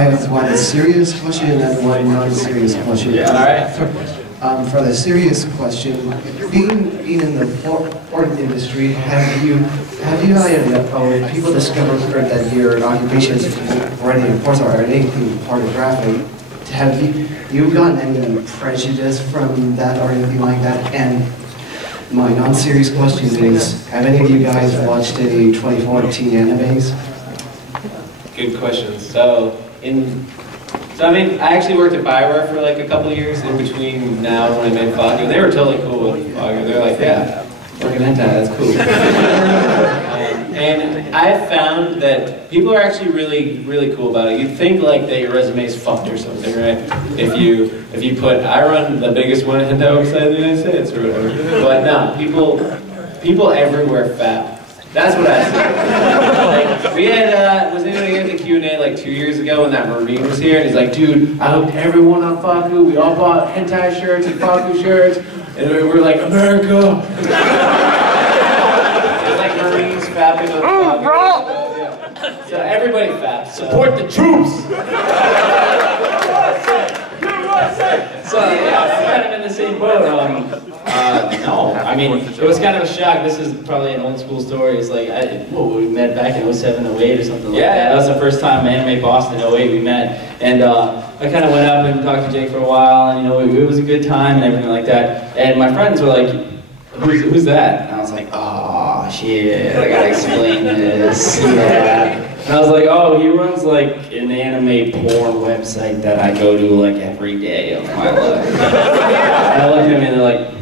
have one serious question and one non-serious question. Yeah, all right. For the serious question, being in the porn industry, have you or people discovered that your occupation is running a porn star or anything pornographic? Have you gotten any prejudice from that or anything like that? And my non-serious question is, have any of you guys watched any 2014 animes? Good question. So I mean, I actually worked at Bioware for like a couple of years in between now and when I made Fakku, and they were totally cool with Fakku. They're like, yeah, fucking hentai, that's cool. And I've found that people are actually really cool about it. You'd think like that your resume is fucked or something, right? If you put, I run the biggest one hentai website in the United States or whatever. But no, people everywhere fap. That's what I see. Like, we had, was anyone here at the Q&A like 2 years ago when that Marine was here? And he's like, dude, I hooked everyone on Fakku. We all bought hentai shirts and Fakku shirts. And we were like, America! It's like Marines fapping on Fakku. Bro! Yeah. So everybody faps. Support the troops! So yeah, I'm kind of in the same boat. No, I mean, it was kind of a shock. This is probably an old school story. It's like, we met back in 07, 08 or something like that. That was the first time Anime Boston 08 we met. And I kind of went up and talked to Jake for a while, and you know, it was a good time and everything like that. And my friends were like, who's that? And I was like, oh shit, I gotta explain this. Yeah. And I was like, oh, he runs like an anime porn website that I go to like every day of my life. And I looked at him and they're like,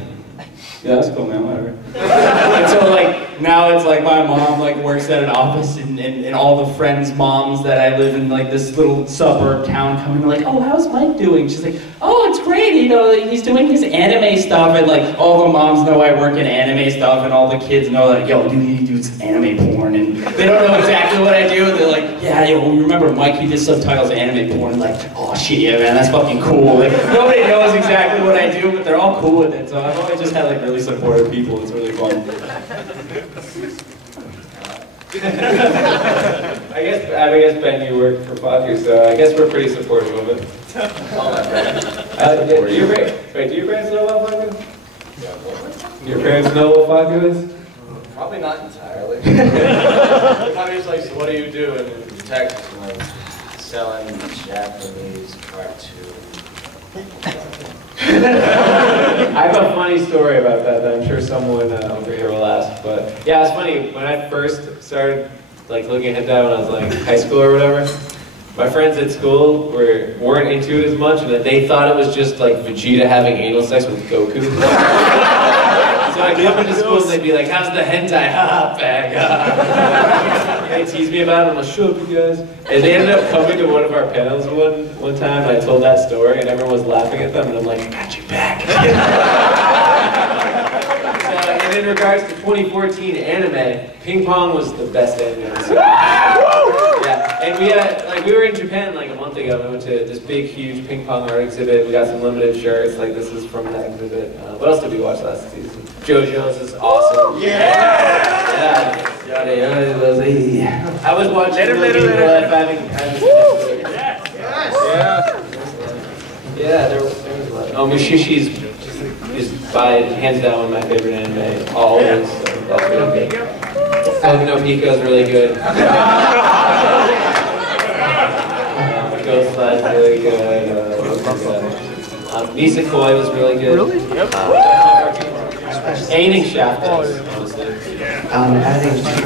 yeah, that's cool, man, whatever. And so like, now it's like my mom like works at an office and all the friends' moms that I live in like this little suburb town come in like, oh, how's Mike doing? She's like, oh, it's great, you know, he's doing his anime stuff, and like all the moms know I work in anime stuff, and all the kids know that, yo, dude, he does anime porn, and they don't know exactly what I do, and they're like, yeah, yo, remember Mike, he did subtitles of anime porn, and like, oh shit, yeah, man, that's fucking cool. Like, nobody knows exactly what I do, but they're all cool with it, so I've always just had like really supportive people. It's really fun. I guess Ben, you work for Fakku, so I guess we're pretty supportive of it. Do your parents know about Fakku? Your parents know what Fakku is? Probably not entirely. They're probably just like, so what do you do? And in Texas, like, selling Japanese cartoons. I have a funny story about that I'm sure someone over here will ask. But yeah, it's funny, when I first started like looking at hentai when I was like high school or whatever, my friends at school weren't into it as much, and they thought it was just like Vegeta having anal sex with Goku. So I'd come into school and they'd be like, how's the hentai? Ha, bag. They teased me about it, I'm like, show up, you guys. And they ended up coming to one of our panels one time, and I told that story, and everyone was laughing at them, and I'm like, I got you back. And in regards to 2014 anime, Ping Pong was the best anime I've seen. Yeah, and we were in Japan like a month ago. We went to this big, huge Ping Pong art exhibit. We got some limited shirts, like this is from that exhibit. What else did we watch last season? JoJo's is awesome. Yeah! I was watching Yeah, there was a lot. Oh, Mushishi's is by hands down one of my favorite anime. Always. That's really good. Fakku no Pico is really good. Ghost Slide's really good. Nisekoi was really good. Really? Anything Shaft does, honestly. Adding to that,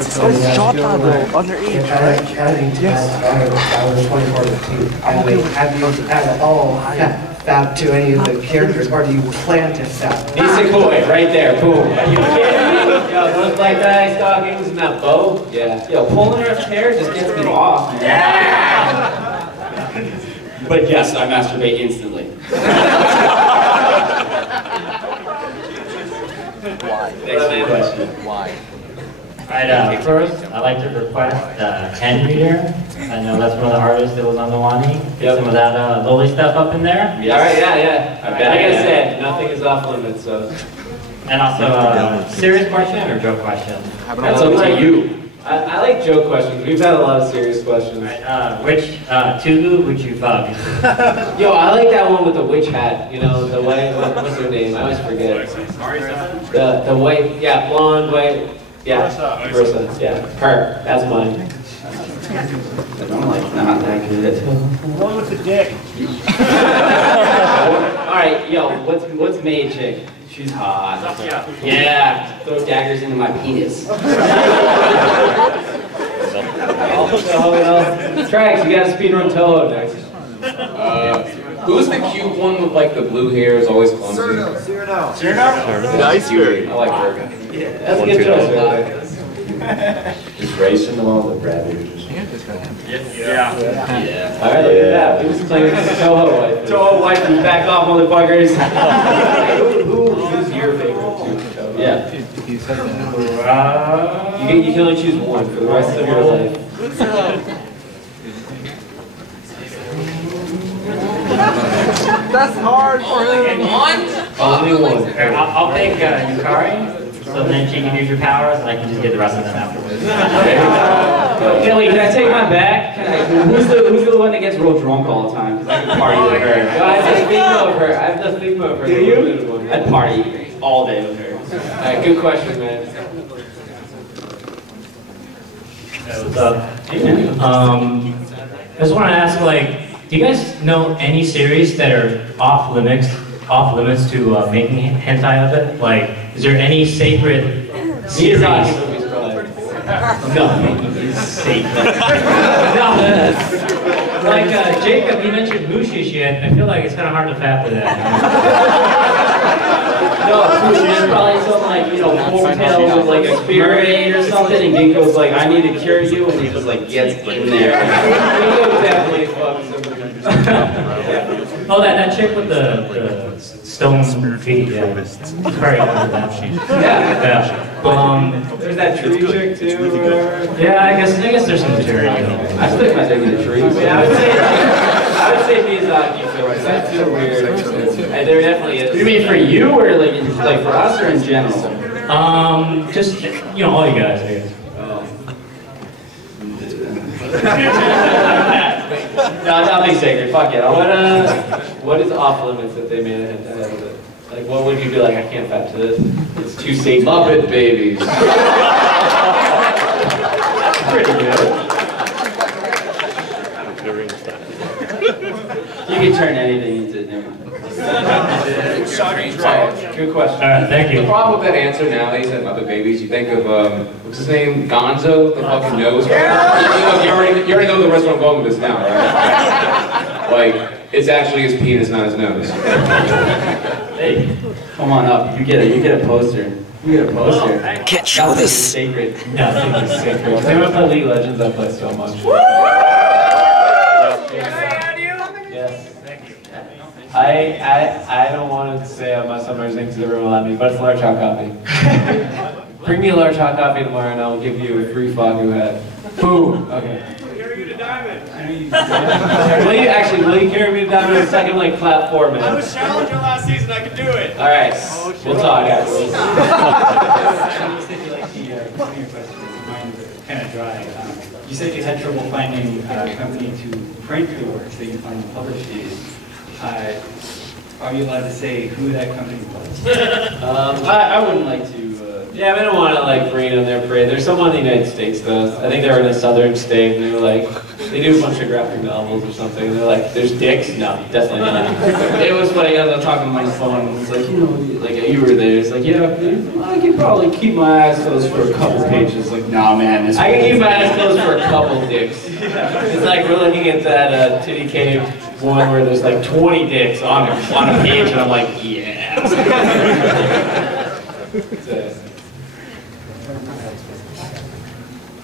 2014, have you at all fap to any of the characters, or do you plan to fap? Nisekoi, right there, boom. Are you kidding me? Yo, those black dye stockings and that bow? Yeah. Yo, pulling her hair just gets me off, man. Yeah! But yes, I masturbate instantly. Why? Thanks for your question. Why? Alright, first, I'd like to request Ken Reader. I know that's one of the artists that was on the Wani. Get some of that lowly stuff up in there. Yeah. Alright, yeah. Like I said, nothing is off limits, so. And also, serious question or joke question? That's up to you. I like joke questions. We've had a lot of serious questions. Which Tugu would you fuck? Yo, I like that one with the witch hat. You know, the white. What's her name? I always forget. The white. Yeah, blonde, white. Yeah, Versa. Yeah, her. That's mine. I'm like not that good. One with the dick. All right, yo, what's May chick? She's hot. Yeah, throw daggers into my penis. TriHex, you got a speedrun Toho next. Who's the cute one with like the blue hair is always clumsy? Cyrano? Nice cute. I like her. Yeah, that's a good choice. Just racing them all the rabbits. Yeah. Alright, look at that. We just playing with Toho wife. Toho wife and back off, motherfuckers. Who's your favorite too? Yeah. You can only choose one for the rest of your life. That's hard for him. Only one. I'll take Yukari, so then she can use your powers, and I can just get the rest of them afterwards. Kelly, can I take my back? Who's the one that gets real drunk all the time? Because I can party with her. I have the stigma of her. I have the stigma of her. Do you? I'd party all day with her. Alright, good question, man. What's up? I just want to ask, like, do you guys know any series that are off limits to making hentai of it? Like, is there any sacred series? No, it's sacred. No. Like Jacob, you mentioned Mushy shit. I feel like it's kind of hard to fap for that. No, it's probably something like, you know, Cocktail with like a spirit or something, and Ginkgo's like, I need to cure you, and he was like, yes, in there. Ginkgo definitely fucks him. Oh, that chick with the stone feet, yeah. It's very good with that. Yeah. There's that tree chick too, or whatever. Yeah, I guess there's some material. I stick my dick in the trees. Yeah, I would say Miyazaki films. That's so weird. And there definitely is. You mean for you, or like for us, or in general? Just all you guys, I guess. No, nothing sacred. Fuck it. What is off limits that they made a hentai out of it? Like, what would you be like? I can't fap to this. It's too safe. Muppet babies. Pretty good. You can turn anything into never. Good question. Thank you. The problem with that answer now that you said Muppet babies, you think of what's his name, Gonzo, the fucking nose. You already know the rest where I'm going with this now, right? Like, it's actually his penis, not his nose. Hey, come on up. You get a poster. You get a poster. I can't show this. Sacred. Nothing is sacred. Same with the League of Legends I play so much. I don't want to say how much somebody's names in the room will let me, but it's large hot coffee. Bring me a large hot coffee tomorrow and I'll give you a free Fakku hat. Boom. Okay. Will you carry me to Diamond in a second, like, clap for me? I was challenger last season, I could do it. Alright, we'll talk after. Kind of dry. You said you had trouble finding a company to print your works that you finally published these. Are you allowed to say who that company was? I wouldn't like to. Yeah, we don't want to like rain on their parade. There's someone in the United States though. I think they were in a southern state, and they were like, they do a bunch of graphic novels or something. And they're like, "There's dicks." No, definitely not. It was funny. I was talking on my phone. It's like, like you were there. It's like, yeah, I could probably keep my eyes closed for a couple pages. Like, nah, man, I can keep my eyes closed for a couple dicks. It's like we're looking at that Titty Cave one where there's like 20 dicks on a page, and I'm like, yeah.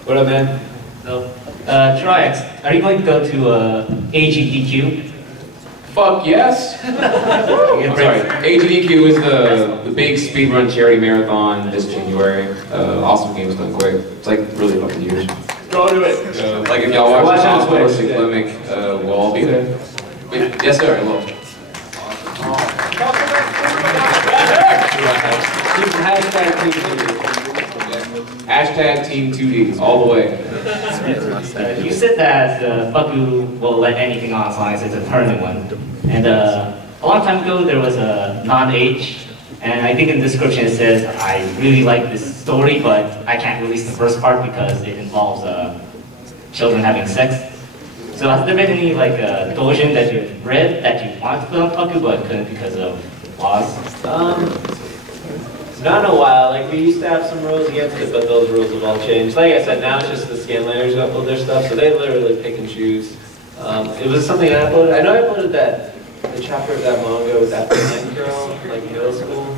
What up, man? So, TriHex, are you going to go to AGDQ? Fuck yes. Sorry, AGDQ is the big speedrun charity marathon this January. Awesome games done quick. It's like really fucking huge. Go to it. Like if y'all watch the sports and clinic, we'll all be there. Yes, sir, I will. Hashtag Team 2D, all the way. You said that Fakku will let anything on as long as it's a permanent one. And a long time ago, there was a non-age, and I think in the description it says, I really like this story, but I can't release the first part because it involves children having sex. So has there been any like doujin that you've read that you wanted to put on Fakku but couldn't because of laws? Not in a while. Like we used to have some rules against it, but those rules have all changed. Like I said, now it's just the scanliners who upload their stuff, so they literally pick and choose. It was something I uploaded. I know I uploaded the chapter of that manga with that blind girl, like in middle school.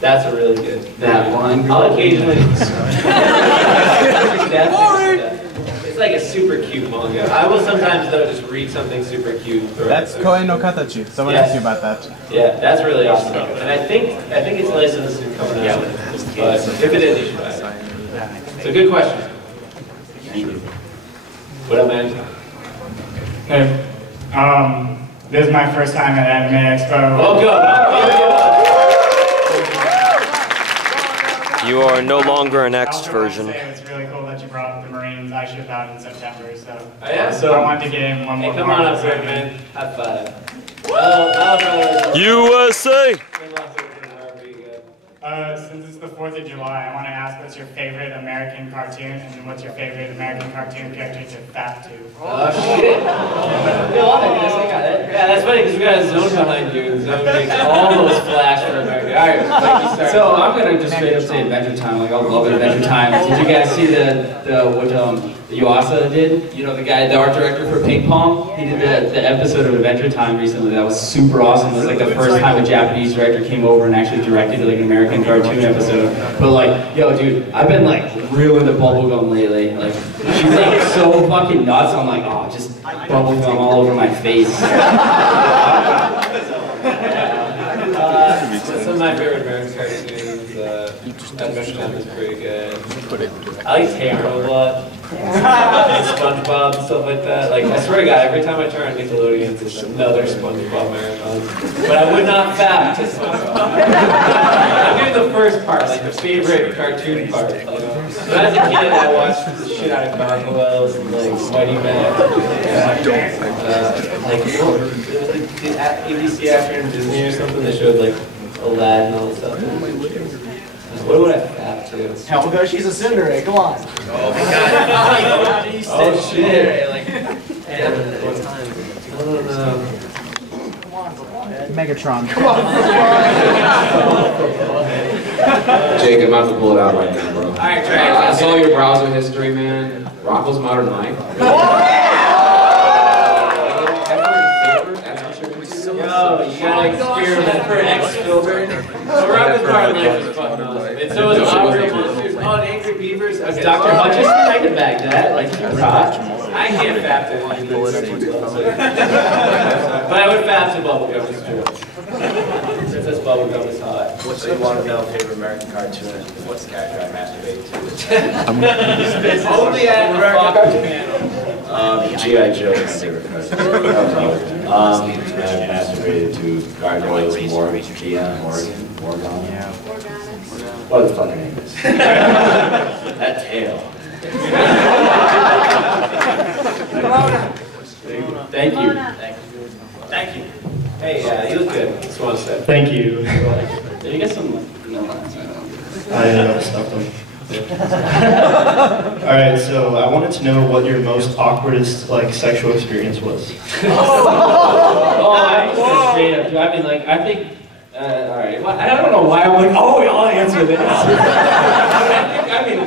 That's a really good. That blind girl. I'll occasionally. It's like a super cute manga. I will sometimes though just read something super cute. That's Koe no Katachi. Someone asked you about that. Yeah, that's really awesome. And I think it's licensed and coming out. But if it is, you should buy it. It's a good question. What up, man? Hey, this is my first time at Anime Expo. Welcome. You are no longer an X version. It's really cool that you brought the Marines. I shipped out in September, so So I wanted to give him one more. Hey, come on up here, man. High five. USA! Since it's the 4th of July, I want to ask what's your favorite American cartoon and what's your favorite American cartoon character to fap to? Oh, shit. Yeah, that's funny because we got a zone behind you. The zone makes all those flash for America. All right, So I'm gonna just straight up say Adventure Time. Like I love Adventure Time. Did you guys see what Yuasa did? You know the guy, the art director for Ping Pong. He did the episode of Adventure Time recently. That was super awesome. It was like the first time a Japanese director came over and actually directed like an American cartoon episode. But like, yo, dude, I've been like real into bubblegum lately. Like she's like so fucking nuts. I'm like, oh, just bubblegum all over my face. Some of my favorite American cartoons, Adventure Time is pretty good. I like Tamer a lot. And SpongeBob and stuff like that. Like, I swear to God, every time I turn on Nickelodeon, it's another SpongeBob marathon. But I would not fap to SpongeBob. I'm doing the first part, like the favorite cartoon part, you know? But as a kid, I watched the shit out of Gargoyles and like Mighty Max. Like, the ABC after Disney or something, they showed like Aladdin and all this stuff. What would I fap to? Hell no, she's a Cinderella. Come on. Oh my God. Oh shit. Like, I don't know. Megatron. Come on. Jake, I'm about to pull it out right now, bro. Alright, try it. I saw your browser history, man. Rocco's Modern Life. Yo, you gotta experiment for X filter. So Rocco's Modern Life is fucking awesome. And so is Opera Monsters. Oh, and Angry Beavers. Okay, Dr. Hutchison, I can bag that. Like, he was hot. I can't fap to anything. But I would fap to Bubblegum, it's true. Since this Bubblegum is hot. What's the one favorite American cartoon and what's the character I masturbate to? It's only at the Fakku panel. G.I. Joe is my favorite cartoon. I masturbated to Gargoyles, Morgan. What the fuck her name is? That tail. Thank you. Thank you. Hey, you look good. Just want to say. Thank you. Did you get some? I stuffed them. Alright, so I wanted to know what your most awkwardest sexual experience was. I straight up. I mean, like, I think. Alright. Well, I don't know why I'm like, oh, I'll answer this. I mean.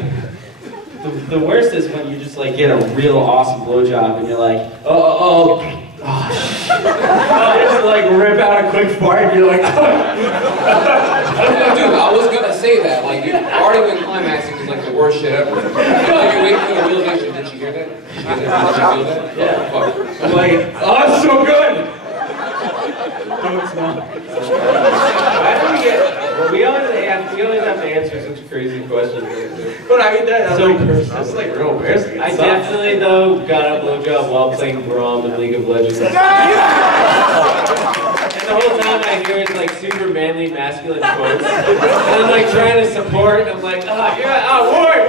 The worst is when you just like get a real awesome blowjob and you're like, oh, just like rip out a quick fart and you're like, Dude, I was gonna say that. Like, dude, already when climaxing is like the worst shit ever. Like, you're waiting for the realization. Did you hear that? Did you feel that? Yeah. Fuck. I'm like, oh, it's so good. No, it's not. Why do we get? We always have to answer such crazy questions. But I mean, that's that's like real embarrassing. I definitely though got a blowjob while playing Braum in League of Legends. the whole time I hear it's like super manly, masculine quotes. And I'm like trying to support, and I'm like, Ward!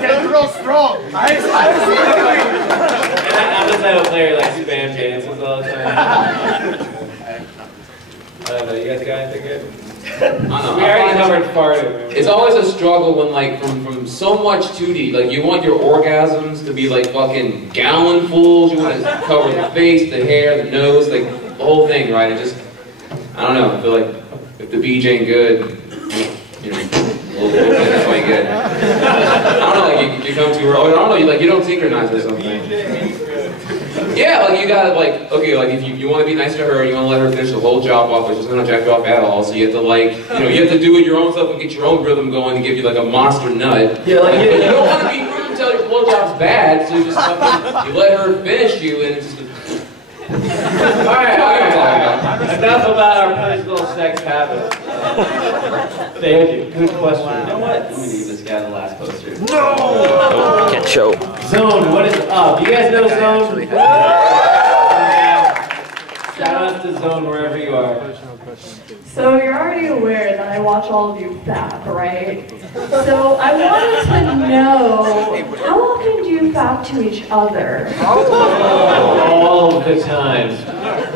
That's real strong. I'm the type of player like spam dances all the time. I don't know, you guys got anything good? We already covered farting. It's always a struggle when like from so much 2D, like you want your orgasms to be like fucking gallonfuls, you want to cover the face, the hair, the nose, like the whole thing, right? It just, I don't know, I feel like if the beach ain't good, you know, a little bit ain't good. I don't know, like you come too early, I don't know, you don't synchronize or something. Yeah, like you gotta like, okay, like if you want to be nice to her, you want to let her finish the whole job off, but she's not jack off at all, so you have to like, you have to do it your own stuff and get your own rhythm going and give you like a monster nut. Yeah, like you don't want to be rude and tell your blowjob's bad, so you just you let her finish you and it's just Alright, enough about our personal sex habits. Thank you. Good question. You know what? Let me leave this guy the last poster. No! Can't show. Zone, what is up? You guys know Zone? Shout out to Zone wherever you are. So you're already aware that I watch all of you fap, right? So I wanted to know, how often do you fap to each other? All the time.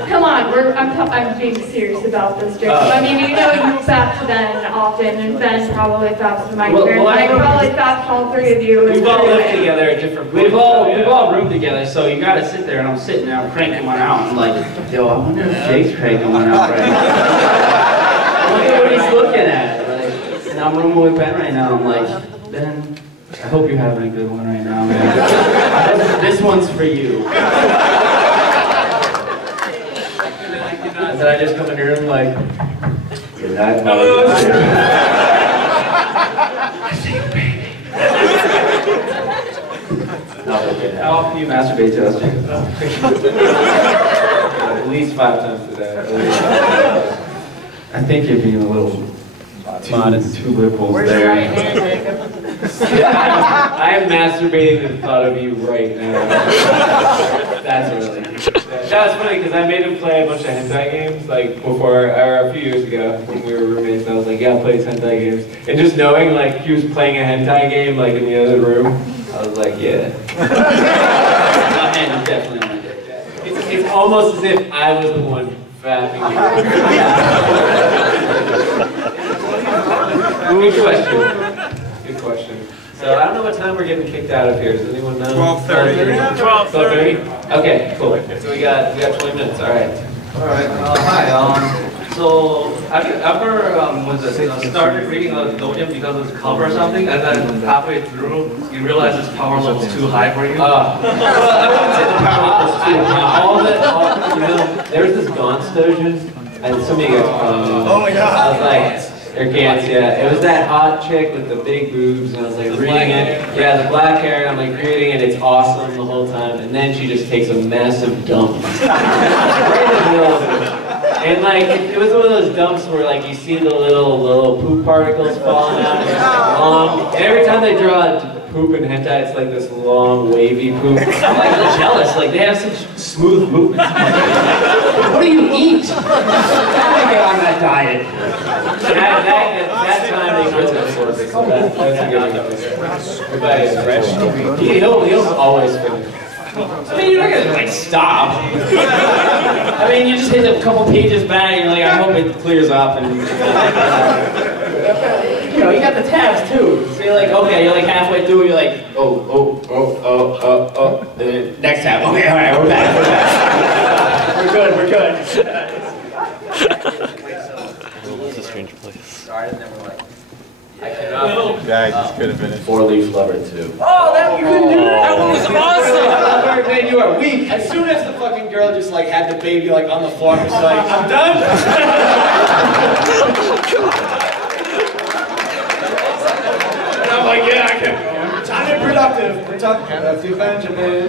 Come on, I'm being serious about this, Jacob. I mean, you know you fap to Ben often, and Ben probably faps to Mike. And Mike probably faps all three of you. We've all lived together at different points. We've all roomed together, so you gotta sit there, and I'm sitting there, I'm cranking one out, and like, yo, I wonder if Jake's cranking one out right now. I wonder what he's looking at. Like, and I'm rooming with Ben right now. I'm like, Ben, I hope you're having a good one right now, man. This one's for you. And then I just come in here and like, good night, mother. I see you, baby. How often do you masturbate to us, Jacob? At least 5 times a day. I think you're being a little too liberal there. I am masturbating to the thought of you right now. That's really. That was funny because I made him play a bunch of hentai games like before, or a few years ago when we were roommates. I was like, yeah, play hentai games, and just knowing like he was playing a hentai game like in the other room, I was like, yeah. My hand is definitely on my dick. It's almost as if I was the one fapping you. Good question. Good question. So I don't know what time we're getting kicked out of here. Does anyone know? 12:30. 12:30. Okay, cool. So we got 20 minutes. All right. All right. Hi. So have you ever started reading a doujin because of the cover or something, and then halfway through you realize its power level's too high for you? Well, I wouldn't say the power level's too high. There's this Gaunt's doujin, and some of you guys probably know. Oh my God. I was like. Or Gantz, yeah. It was that hot chick with the big boobs, and I was like reading it. Yeah, the black hair, and I'm like reading it, it's awesome the whole time, and then she just takes a massive dump. Right in the middle of it. And like, it was one of those dumps where like you see the little poop particles falling out, and it's like long. And every time they draw poop in hentai, it's like this long, wavy poop. I'm like jealous, like they have such smooth movements. What do you eat? How do I get on that diet? That time they quit it for me, so that's a good one. He'll always finish. I mean, you're not gonna like stop. I mean, you just hit a couple pages back, and you're like, I hope it clears up, and you know, you got the tabs too. So you're like, okay, you're like halfway through, you're like, oh, next tab. Okay, all right, we're back. We're good. It's a strange place. Started and then we're like, I cannot. Yeah, I just could have been it. 4-leaf lover too. oh, that you couldn't do that. That one was awesome. Man, you are weak. As soon as the fucking girl just like had the baby like on the floor, she's like, I'm done. And I'm like, yeah, I kept going. Time and productive. We're talking about the Benjamin.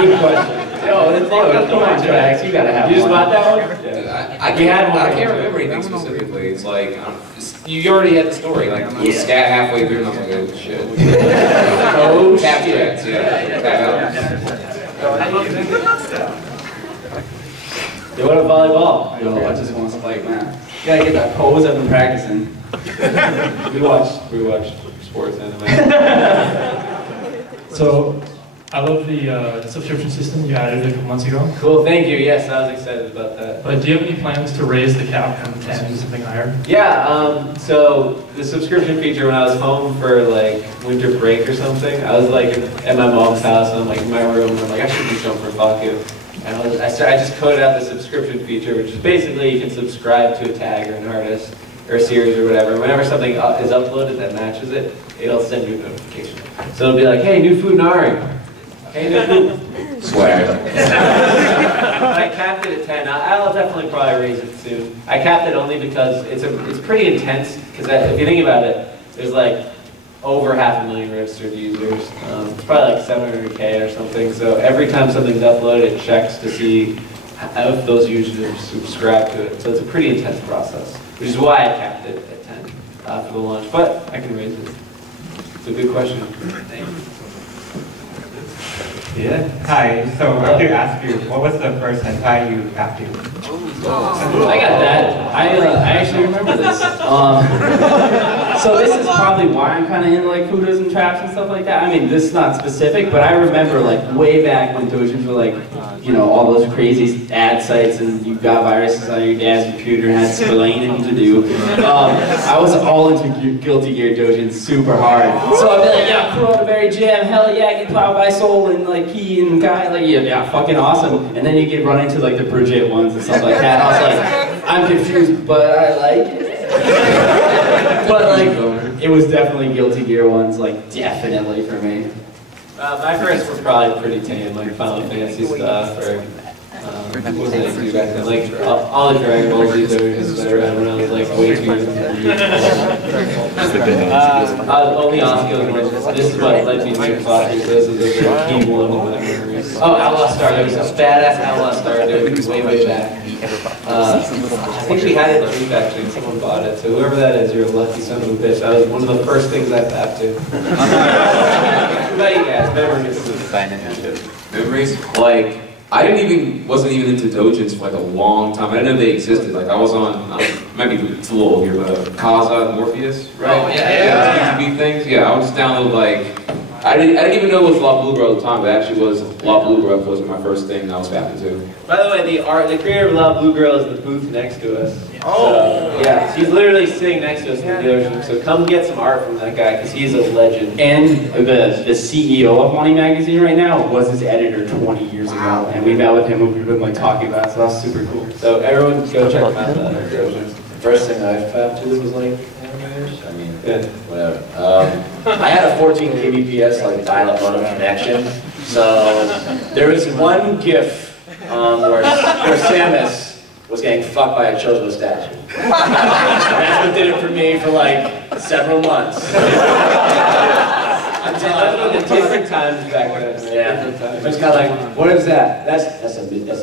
Good question. Yo, it's contracts. You gotta have. You just bought that one? I can't remember anything specifically. It's like you already had the story. Like you scat halfway through, and I'm like, oh shit. Oh Tap shit. tracks, yeah. Tap out. You want a volleyball? Yo, I just want to spike, man. You gotta get that pose I've been practicing. We watch sports anime. So, I love the subscription system you added a couple months ago. Cool, thank you. Yes, I was excited about that. But do you have any plans to raise the cap from 10 to something higher? Yeah, so the subscription feature when I was home for like winter break or something, I was like at my mom's house and I'm like in my room and I'm like, I should do something for Fakku. And I just coded out the subscription feature, which is basically you can subscribe to a tag or an artist or a series or whatever. Whenever something is uploaded that matches it, it'll send you a notification. So it'll be like, hey, new food Nari. Hey, new food. Swear. I capped it at 10. I'll definitely probably raise it soon. I capped it only because it's pretty intense, because if you think about it, there's like over 500,000 registered users. It's probably like 700K or something. So every time something's uploaded, it checks to see if those users subscribe to it. So it's a pretty intense process, which is why I capped it at 10 for the launch. But I can raise it. It's a good question. Thank you. Yeah. Hi. So I want to ask you, what was the first hentai you got to? I got that. I actually remember this. So this is probably why I'm kind of into like futas and traps and stuff like that. I mean, this is not specific, but I remember like way back when dojins were like, you know, all those crazy ad sites and you got viruses on your dad's computer and had splaining to do. I was all into Guilty Gear dojins super hard. So I'd be like, yeah, Coronaberry Jam, hell yeah, get plowed by soul and like key and guy, like yeah, fucking awesome. And then you get run into like the Bridget ones and stuff like that. I was like, I'm confused, but I like it. But like, it was definitely Guilty Gear ones, like definitely for me. My first was probably pretty tame, like Final Fantasy stuff, or what was I into back then? Like all the Dragon Ball Z versions that I read when I was like way too young. Only Oscar was this is what led me to Fakku. This is a key one of my memories. Oh, Outlaw Star, there was a badass Outlaw Star dude way back. I think we had it in the Reef actually, and someone bought it. So whoever that is, you're a lucky son of a bitch. That was one of the first things I tapped to. What about you guys? Memories? Like, I wasn't even into dojins for like a long time. I didn't know they existed. Like I was on, maybe it's a little old here, but Kaza and Morpheus, right? Oh, yeah. TV things. Yeah, I would just download like, I didn't even know it was La Blue Girl at the time, but it actually was La Blue Girl was my first thing I was tapping to. By the way, the creator of La Blue Girl is the booth next to us. Oh! So, yeah, she's literally sitting next to us in the ocean, so come get some art from that guy, because he's a legend. And the CEO of Money Magazine right now was his editor 20 years ago, and we met with him and we've been like talking about it, so that's super cool. So everyone go check him out. First thing I tapped to was like, I mean, whatever. I had a 14 kbps like dial-up modem connection, so there was one GIF where Samus was getting fucked by a Chozo statue. That's what did it for me for like several months. Until the different times back then. Yeah. It was kind of like, what is that? That's a dick. She was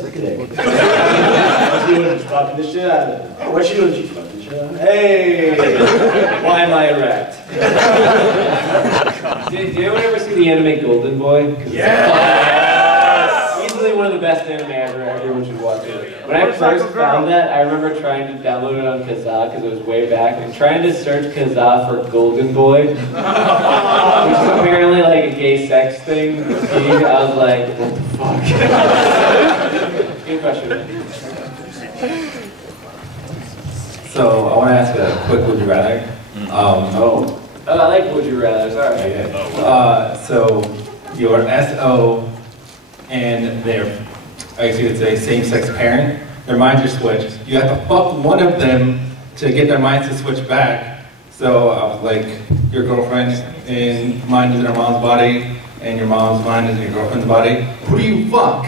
fucking the shit out of it. Oh, what's she doing? She's fucking the shit out of it. Hey! Why am I erect? Did anyone ever see the anime Golden Boy? Yes! Easily one of the best anime ever. Everyone should watch it. When I first found that, I remember trying to download it on Kazaa because it was way back, and trying to search Kazaa for Golden Boy, which is apparently like a gay sex thing. I was like, what the fuck? Good question. So I want to ask a quick would you rather. Oh, I like would you rather. Sorry. So your SO and their, I guess you could say, same-sex parent, their minds are switched. You have to fuck one of them to get their minds to switch back. So like your girlfriend's mind is in her mom's body, and your mom's mind is in your girlfriend's body. Who do you fuck?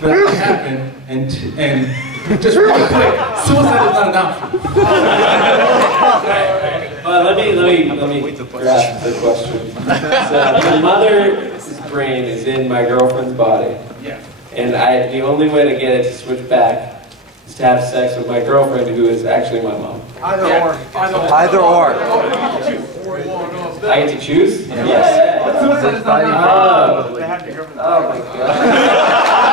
But that can happen, and just real quick, suicide is not an option. Let me grasp the question. So my mother's brain is in my girlfriend's body. Yeah. And the only way to get it to switch back is to have sex with my girlfriend, who is actually my mom. Either or. Either or. I get to choose? Yes. Oh my god.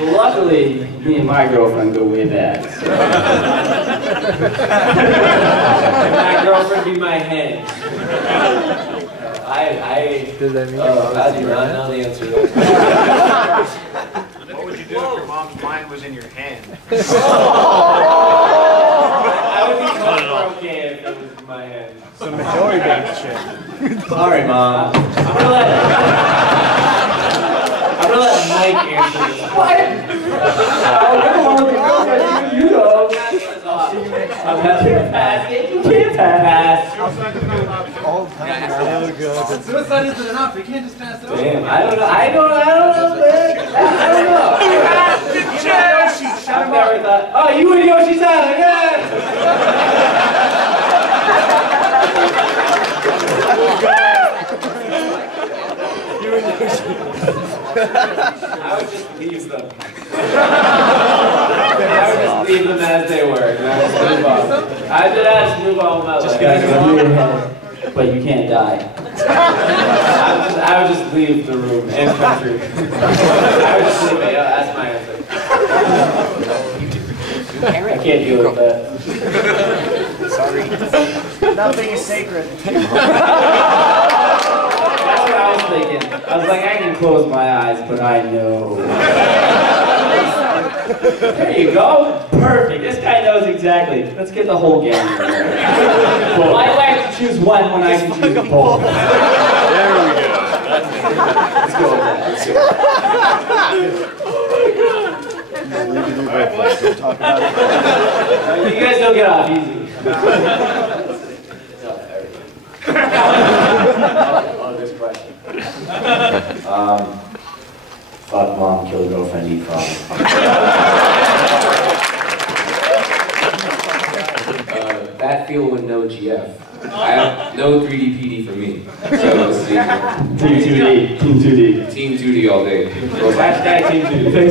Luckily, me and my girlfriend go way back. So. My girlfriend be my hen. Does that mean? I do not know the answer to that. What would you do if your mom's mind was in your hand? I would be okay if it was in my head. Some majority dance shit. Sorry, Mom. I'm gonna let Mike answer this. What? You know. I'm happy to pass. You can't pass. All the time. Suicide isn't enough. You can't just pass it over. Damn, I don't know, man. I don't know. I've never thought, oh, you and Yoshi's Island, yeah! I would just leave them. I would just leave them as they were. And I would just move on. I just move on with my life. Just gotta go through your head, but you can't die. I would just leave the room and country. I would just leave it. That's my answer. I can't deal with that. Sorry. Nothing is sacred. That's what I was thinking. I was like, I can close my eyes, but I know. There you go. Perfect. This guy knows exactly. Let's get the whole game. Well, I like to choose one when I can choose both. There we go. Let's go with that. You guys don't get off easy. On this question. Fuck mom, kill girlfriend, eat frog. That feel with no GF. I have no 3D PD for me. So Team 2D. Team 2D. Team 2D all day. Hashtag Team 2D.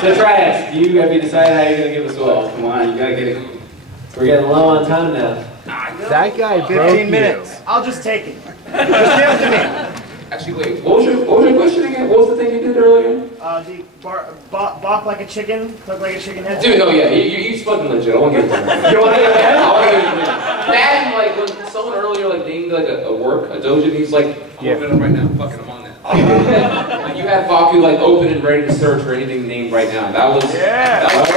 So TriHex, have you decided how you're going to give us what? Come on, you got to get it. We're getting low on time now. That guy broke 15 minutes. I'll just take it. Just give it to me. Actually, wait. What was your question again? What was the thing you did earlier? Balk like a chicken, cook like a chicken head. Dude, no, yeah, you fucking legit. I want to get it done. You want to get it done? I want to get it done. Imagine, like, when someone earlier, like, named, like, a dojo, he's like, I'm opening up right now. Fucking, I'm on that. Like, you had Fakku, like, open and ready to search for anything named right now. That was... Yeah! That was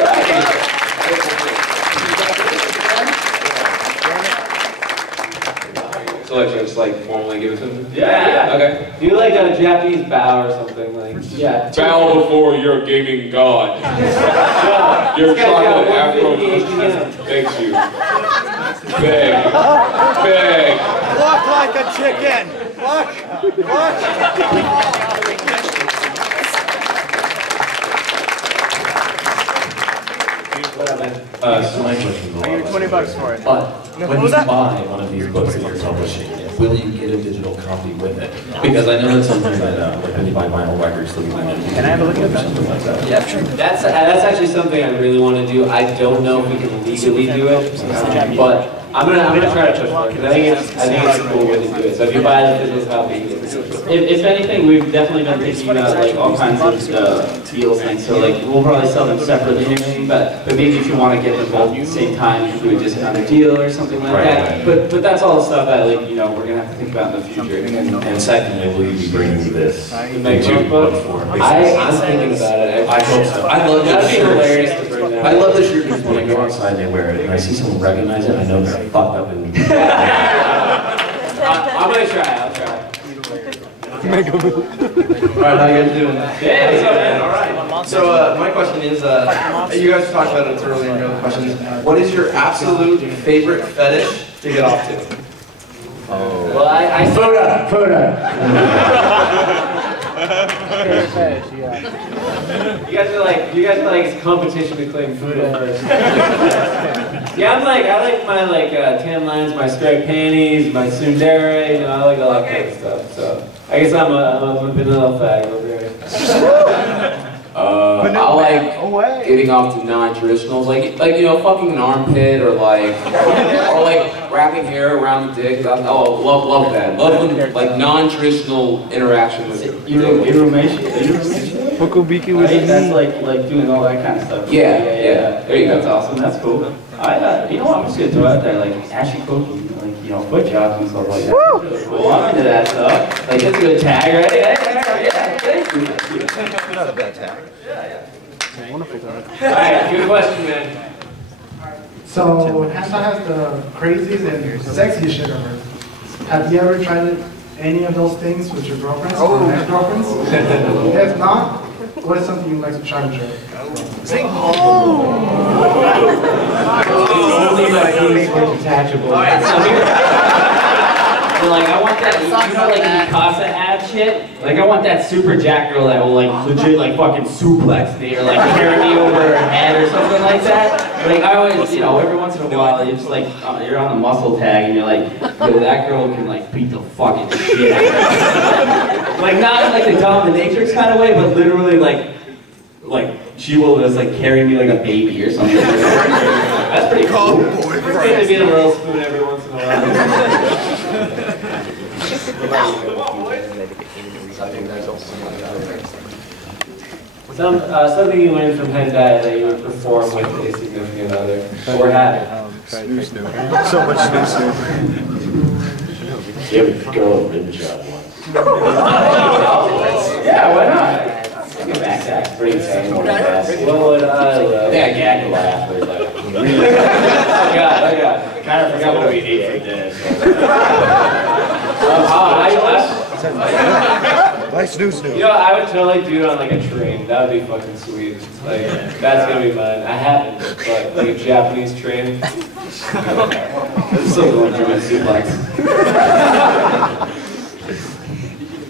so, like, just, like, formally give it to him? Yeah. Okay. Do you like a Japanese bow or something? Like, yeah. Bow before your gaming god. Your chocolate afro begs you. Beg. Beg. Walk like a chicken. Walk. Walk. So my question is, I give you $20 for it. but No, when what was you that? buy one of these books that you're publishing, will you get a digital copy with it? Because I know that's something that, like when you buy vinyl records, they'll be like, Can I have a look at that? something like that. Yeah, sure. That's actually something I really want to do. I don't know if we can legally do it, but I'm gonna try to push for it because I think it's a cool way to do it. So if you buy the physical copy, you get the digital. If anything, we've definitely been thinking about like all kinds of deals things. So like we'll probably sell them separately, but maybe if you want to get them both at the same time, you do a discounted deal or something like that. But that's all the stuff that like we're gonna have to think about in the future. And secondly, will you be bringing this I'm thinking about it. I hope so. I love That'd this be shirt. hilarious to bring that. I love this shirt because when I go outside they wear it and I see someone recognize it, I know they're fucked up and I'm gonna try. I'll try. Make a move. Alright, how you guys doing? Yeah, what's up, man? Alright. So my question is, you guys talked about it earlier in your other questions. What is your absolute favorite fetish to get off to? Well, I Futa. You guys are like it's competition to claim food first. Yeah, I like my tan lines, my striped panties, my tsundere, I like all that kind of stuff. So I guess I'm a vanilla fag over here. I like getting off to non-traditionals, like fucking an armpit or like wrapping hair around the dick. Love that. Love when, like non-traditional interaction with Fakku was that's like doing all that kind of stuff. Yeah. There you go. That's awesome. That's cool. You know what? I'm just gonna throw out there, like actually coaching, like foot jobs and stuff like that. Woo! Really cool. I'm into that stuff. Like that's a good tag, right? Yeah, thank you. Not a bad tag. Yeah. Wonderful tag. Alright, good question, man. So, hentai has the craziest and sexiest shit ever. Have you ever tried any of those things with your girlfriends or ex-girlfriends? If not, what is something you'd like to try with your girlfriend? Sing only my feelings are detachable. So like I want that, like Mikasa ab shit. Like I want that super jack girl that will like legit like fucking suplex me or like carry me over her head or something like that. Like I always, every once in a while, it's just like you're on a muscle tag and you're like, yo, that girl can like beat the fucking shit out of her. Like not in like the dominatrix kind of way, but literally like she will just like carry me like a baby or something. That's pretty cool. It's good to be a little spoon every once in a while. Something you learned from hentai that you would perform with a significant other, or have. Snoo. So much snoo. Give a girl a rim job once. Yeah, why not? Get back, that's pretty insane. What would I love? Yeah, gag a laugh. I kind of forgot what we ate for dinner. Snoo. I would totally do it on like a train. That would be fucking sweet. Like, that's gonna be mine. I haven't, but like a Japanese train. So the German suplex.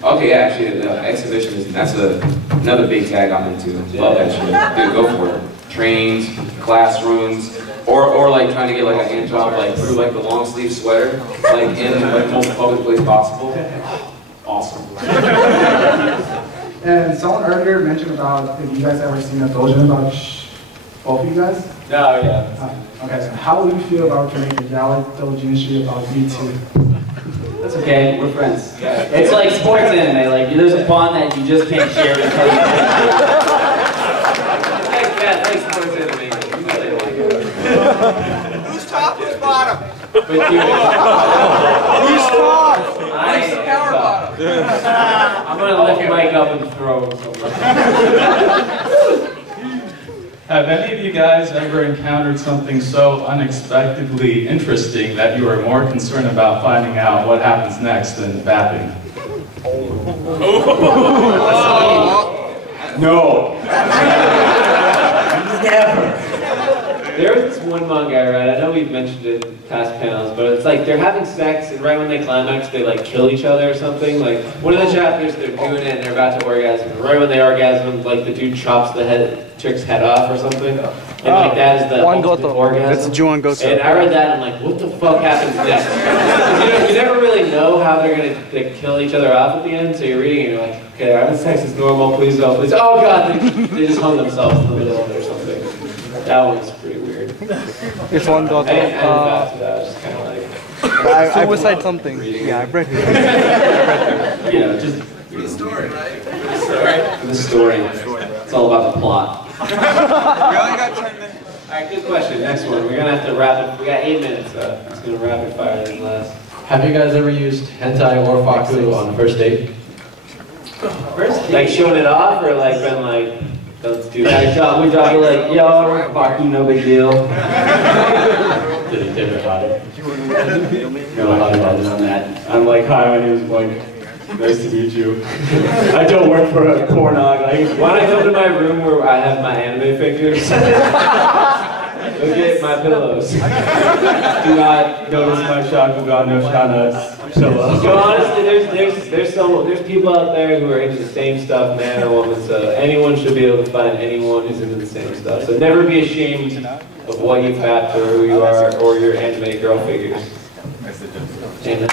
Okay, actually, the exhibition that's another big tag I'm into. Love that shit. Dude, go for it. Trains, classrooms, or like trying to get like a hand job like through like the long sleeve sweater, like in like the most public place possible. Awesome. And someone earlier mentioned about if you guys ever seen a doujin about both of you guys? No, yeah. Okay, so how would you feel about to make a gala doujin shit about you two? That's okay, we're friends. Yeah. It's like sports anime, like there's a bond that you just can't share with other Thanks, sports anime. Who's top, who's bottom? But you, Who's top? Who's the power bottom? I'm gonna lift Mike up and throw him somewhere. Have any of you guys ever encountered something so unexpectedly interesting that you are more concerned about finding out what happens next than bapping? No. Never. There was this one manga I read, I know we've mentioned it in past panels, but it's like they're having sex and right when they climax they like kill each other or something. Like one of the chapters they're doing it and they're about to orgasm. And right when they orgasm, like the dude chops the chick's head off or something. And like that is the ultimate orgasm. That's Juan Goto. And I read that and I'm like, what the fuck happens next? You never really know how they're gonna kill each other off at the end, so you're reading and you're like, okay, having sex is normal, please don't, please. Oh god, they just hung themselves in the middle of it or something. That was pretty weird. It's Juan Goto. I was kind of like... Suicide something. Yeah, I read it. You know, just... The story, right? The story. It's all about the plot. We only got 10 minutes. Alright, good question. Next one. We're gonna have to wrap it. We got 8 minutes, so it's gonna rapid fire this last. Have you guys ever used hentai or Fakku on a first date? First date? Like showing it off or like been like... Let's do that. We talk like, yo, Fakku, no big deal. Did he tip it hot? No, hot on that. I'm like, hi, my name is Mike. Nice to meet you. I don't work for a pornog. Like, why don't I come to my room where I have my anime figures? Look at my pillows. Do not notice my Shakugan no Shana's pillow. So honestly, there's people out there who are into the same stuff, man or woman, so anyone should be able to find anyone who's into the same stuff. So never be ashamed of what you've got or who you are or your anime girl figures. Amen.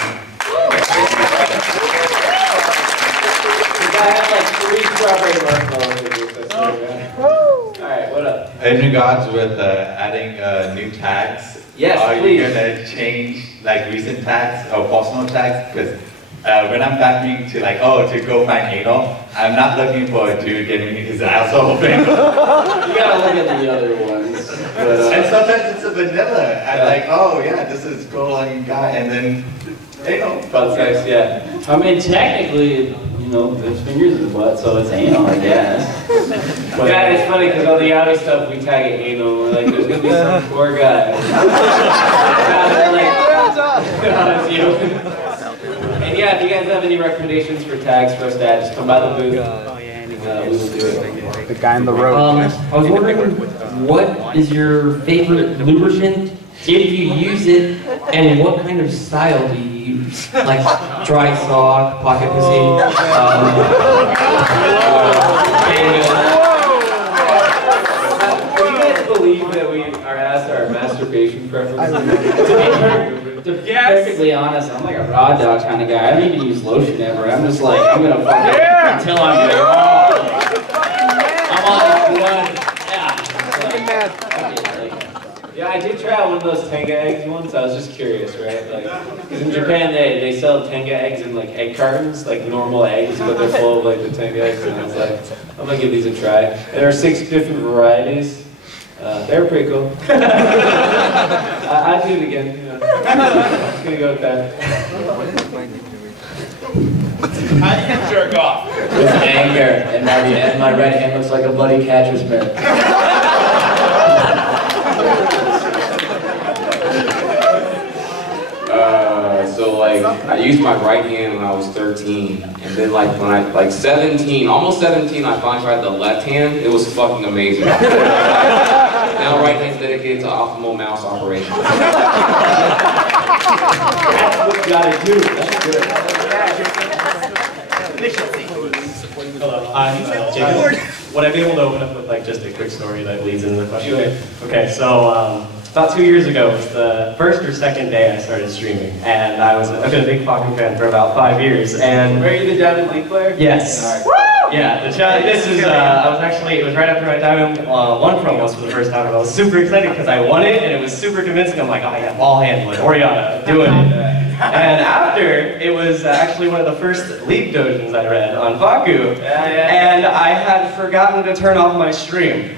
I have like 3 strawberry marshmallow figures. Alright, what up? In regards with adding new tags, Yes, are please. you gonna change like recent tags or personal tags? Because when I'm typing to like, to go find anal, I'm not looking for a dude getting his asshole open. You gotta look at the other ones. But, and sometimes it's a vanilla. I'm like, this is cool-looking guy, and then anal. Butt sex, yeah. I mean, technically, there's fingers in the butt, so it's anal, I guess. But yeah, it's funny because on the Audi stuff we tag it anal. We're like, there's gonna be some poor guy. It's you. And yeah, if you guys have any recommendations for tags for us to add, just come by the booth. We will do it. The guy in the road. I was wondering, what is your favorite lubricant, if you use it, and what kind of style do you use? Like dry sock, pocket pussy? Do you guys believe that we are asked our masturbation preferences? To be perfectly honest, I'm like a raw dog kind of guy. I don't even use lotion ever. I'm just like, I'm gonna fuck it until I'm raw. I'm on one. Yeah, I did try one of those Tenga eggs once. I was just curious, right? Like, because in Japan they sell Tenga eggs in like egg cartons, like normal eggs, but they're full of like the Tenga eggs. And I was like, I'm gonna give these a try. And there are 6 different varieties. They're pretty cool. I'd do it again. Just gonna go with that. How do you jerk off? With anger, and my right hand looks like a bloody catcher's mitt. So like, I used my right hand when I was 13, and then like when I, like 17, almost 17, I finally tried the left hand. It was fucking amazing. Now right hand's dedicated to optimal mouse operation. That's what you gotta do. That's good. Hello, I'm Jacob. Would I be able to open up with like just a quick story that leads into the question? Sure. Okay, so about 2 years ago was the first or second day I started streaming, and I've been a big Fakku fan for about 5 years. And were you the Diamond League player? Yes. Yeah, this is, it was right after my Diamond 1 promos for the first time, and I was super excited because I won it, and it was super convincing. I'm like, oh yeah, ball handling, Oriana, doing it. And after, it was actually one of the first league dojins I read on Fakku, and I had forgotten to turn off my stream.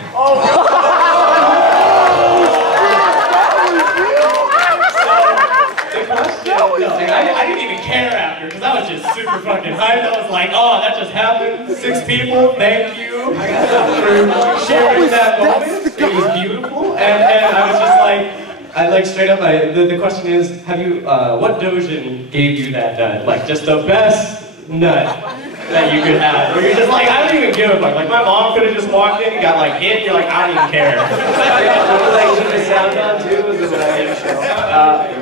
I didn't even care after, because I was just super fucking hyped. I was like, oh, that just happened. 6 people, thank you for sharing that moment. It was beautiful. And I was just like, straight up, the question is, have you, what dojin gave you that nut? Like, just the best nut that you could have. Where you're just like, I don't even give a fuck. Like, my mom could have just walked in and got like hit, and you're like, I don't even care. Like, the sound on too, was it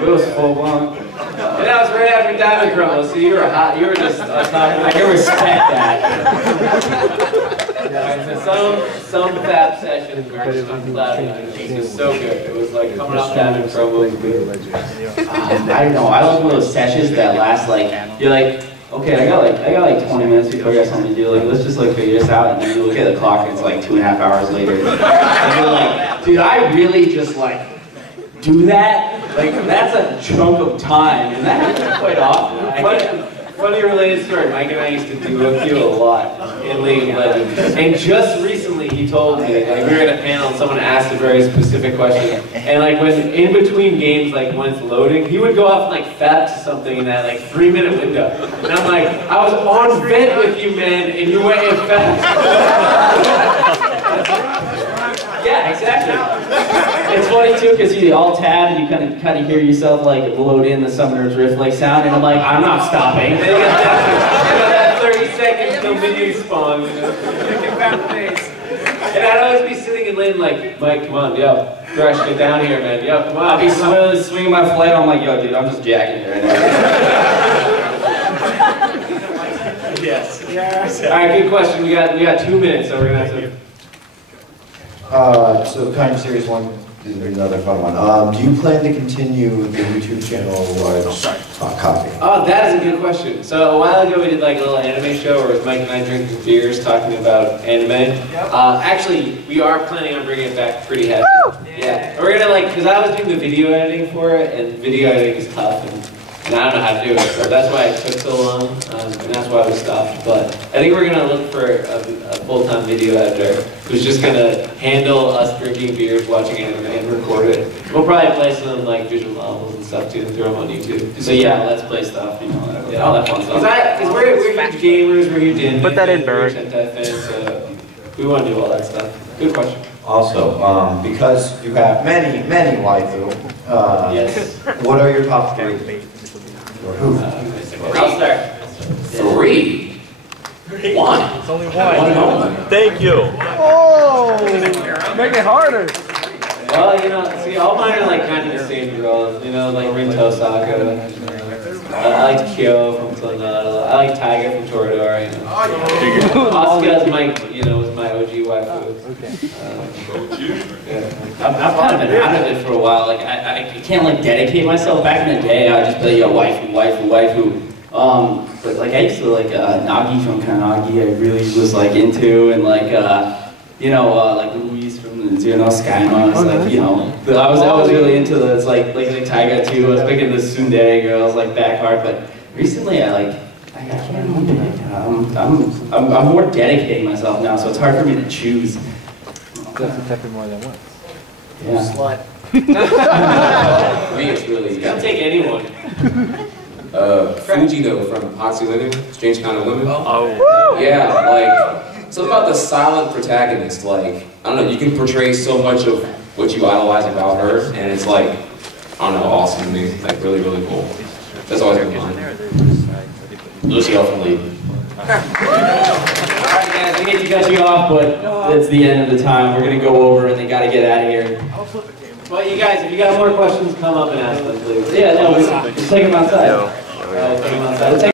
It was full blown. And that was right after Diamond Promo, so you were hot, you were just on top of it. I can respect that. So some fab sessions were just unplugged. It was so good. It was like coming off Diamond Promo. I don't know. I love one of those sessions that last like, you're like, okay, I got like 20 minutes before I got something to do. Like, let's just like figure this out. And then you look at the clock and it's like 2.5 hours later. And you're like, dude, I really just like do that? Like, that's a chunk of time, and that happens quite often. Funny related story, Mike and I used to duo queue a lot in League of Legends. And just recently he told me, like, we were at a panel and someone asked a very specific question. And like when in between games, like when it's loading, he would go off and like fap to something in that like 3-minute window. And I'm like, I was on vent with you, man, and you went and fapped. Yeah, exactly. It's funny too because you all tab and you kind of hear yourself like load in the Summoner's Rift like sound, and I'm like, I'm not stopping. And then you got that 30 seconds till minion spawn, you know? And I'd always be sitting in lane like, Mike, come on, yo, Thresh, get down here, man. Yo, come on. I'll be swinging my flight. I'm like, yo, dude, I'm just jacking it right now. Yes. All right, good question. We got 2 minutes, so we're gonna have to. So kind of serious one. This is another fun one. Do you plan to continue the YouTube channel Coffee? Oh, that is a good question. So a while ago we did like a little anime show where Mike and I drinking beers talking about anime. Actually, we are planning on bringing it back pretty heavy. Yeah, we're gonna like, because I was doing the video editing for it, and video editing is tough, and I don't know how to do it, so that's why it took so long, and that's why we stopped. But I think we're gonna look for a full-time video editor who's just gonna handle us drinking beers, watching anime, and record it. We'll probably play some like visual novels and stuff too, and throw them on YouTube. So yeah, let's play stuff, you know, all that fun stuff. Because we're huge gamers, we're huge anime Put that in, fans, Barry. we're hentai fans, so we want to do all that stuff. Good question. Also, because you have many waifu, yes. What are your top 3? Or who? I'll start. 3. 1. It's only one. One moment. Thank you. Oh, make it harder. Well, you know, see, all mine are like kind of the same girls, you know, like Rin Tosaka. I like Kyo from Sonata. I like Taiga from Toradora, you know. Asuka's my, you know, was my OG waifu. I've kind of been out of it for a while. Like I can't like dedicate myself. Back in the day, I just play waifu. But like I used to like Nagi from Kanagi. I really was like into, and like you know like Louise from the Skyma. It's like you know I was really into the like Taiga too. I was picking the tsundere girls like back hard. But recently I can't remember it. I'm more dedicating myself now, so it's hard for me to choose. Doesn't tap more than once. Yeah. Slut. For me, it's really. Don't take anyone. Fuji though from Oxy Living, Strange Kind of Women. Oh. Yeah, like something about the silent protagonist. Like I don't know, you can portray so much of what you idolize about her, and it's like I don't know, awesome to me. Like really, really cool. That's always been fun. Lucy ultimately. Alright guys, I hate to cut you off, but it's the end of the time. We're gonna go over and they gotta get out of here. Well, you guys, if you got more questions, come up and ask them, please. Yeah, no, just take them outside. Take them outside.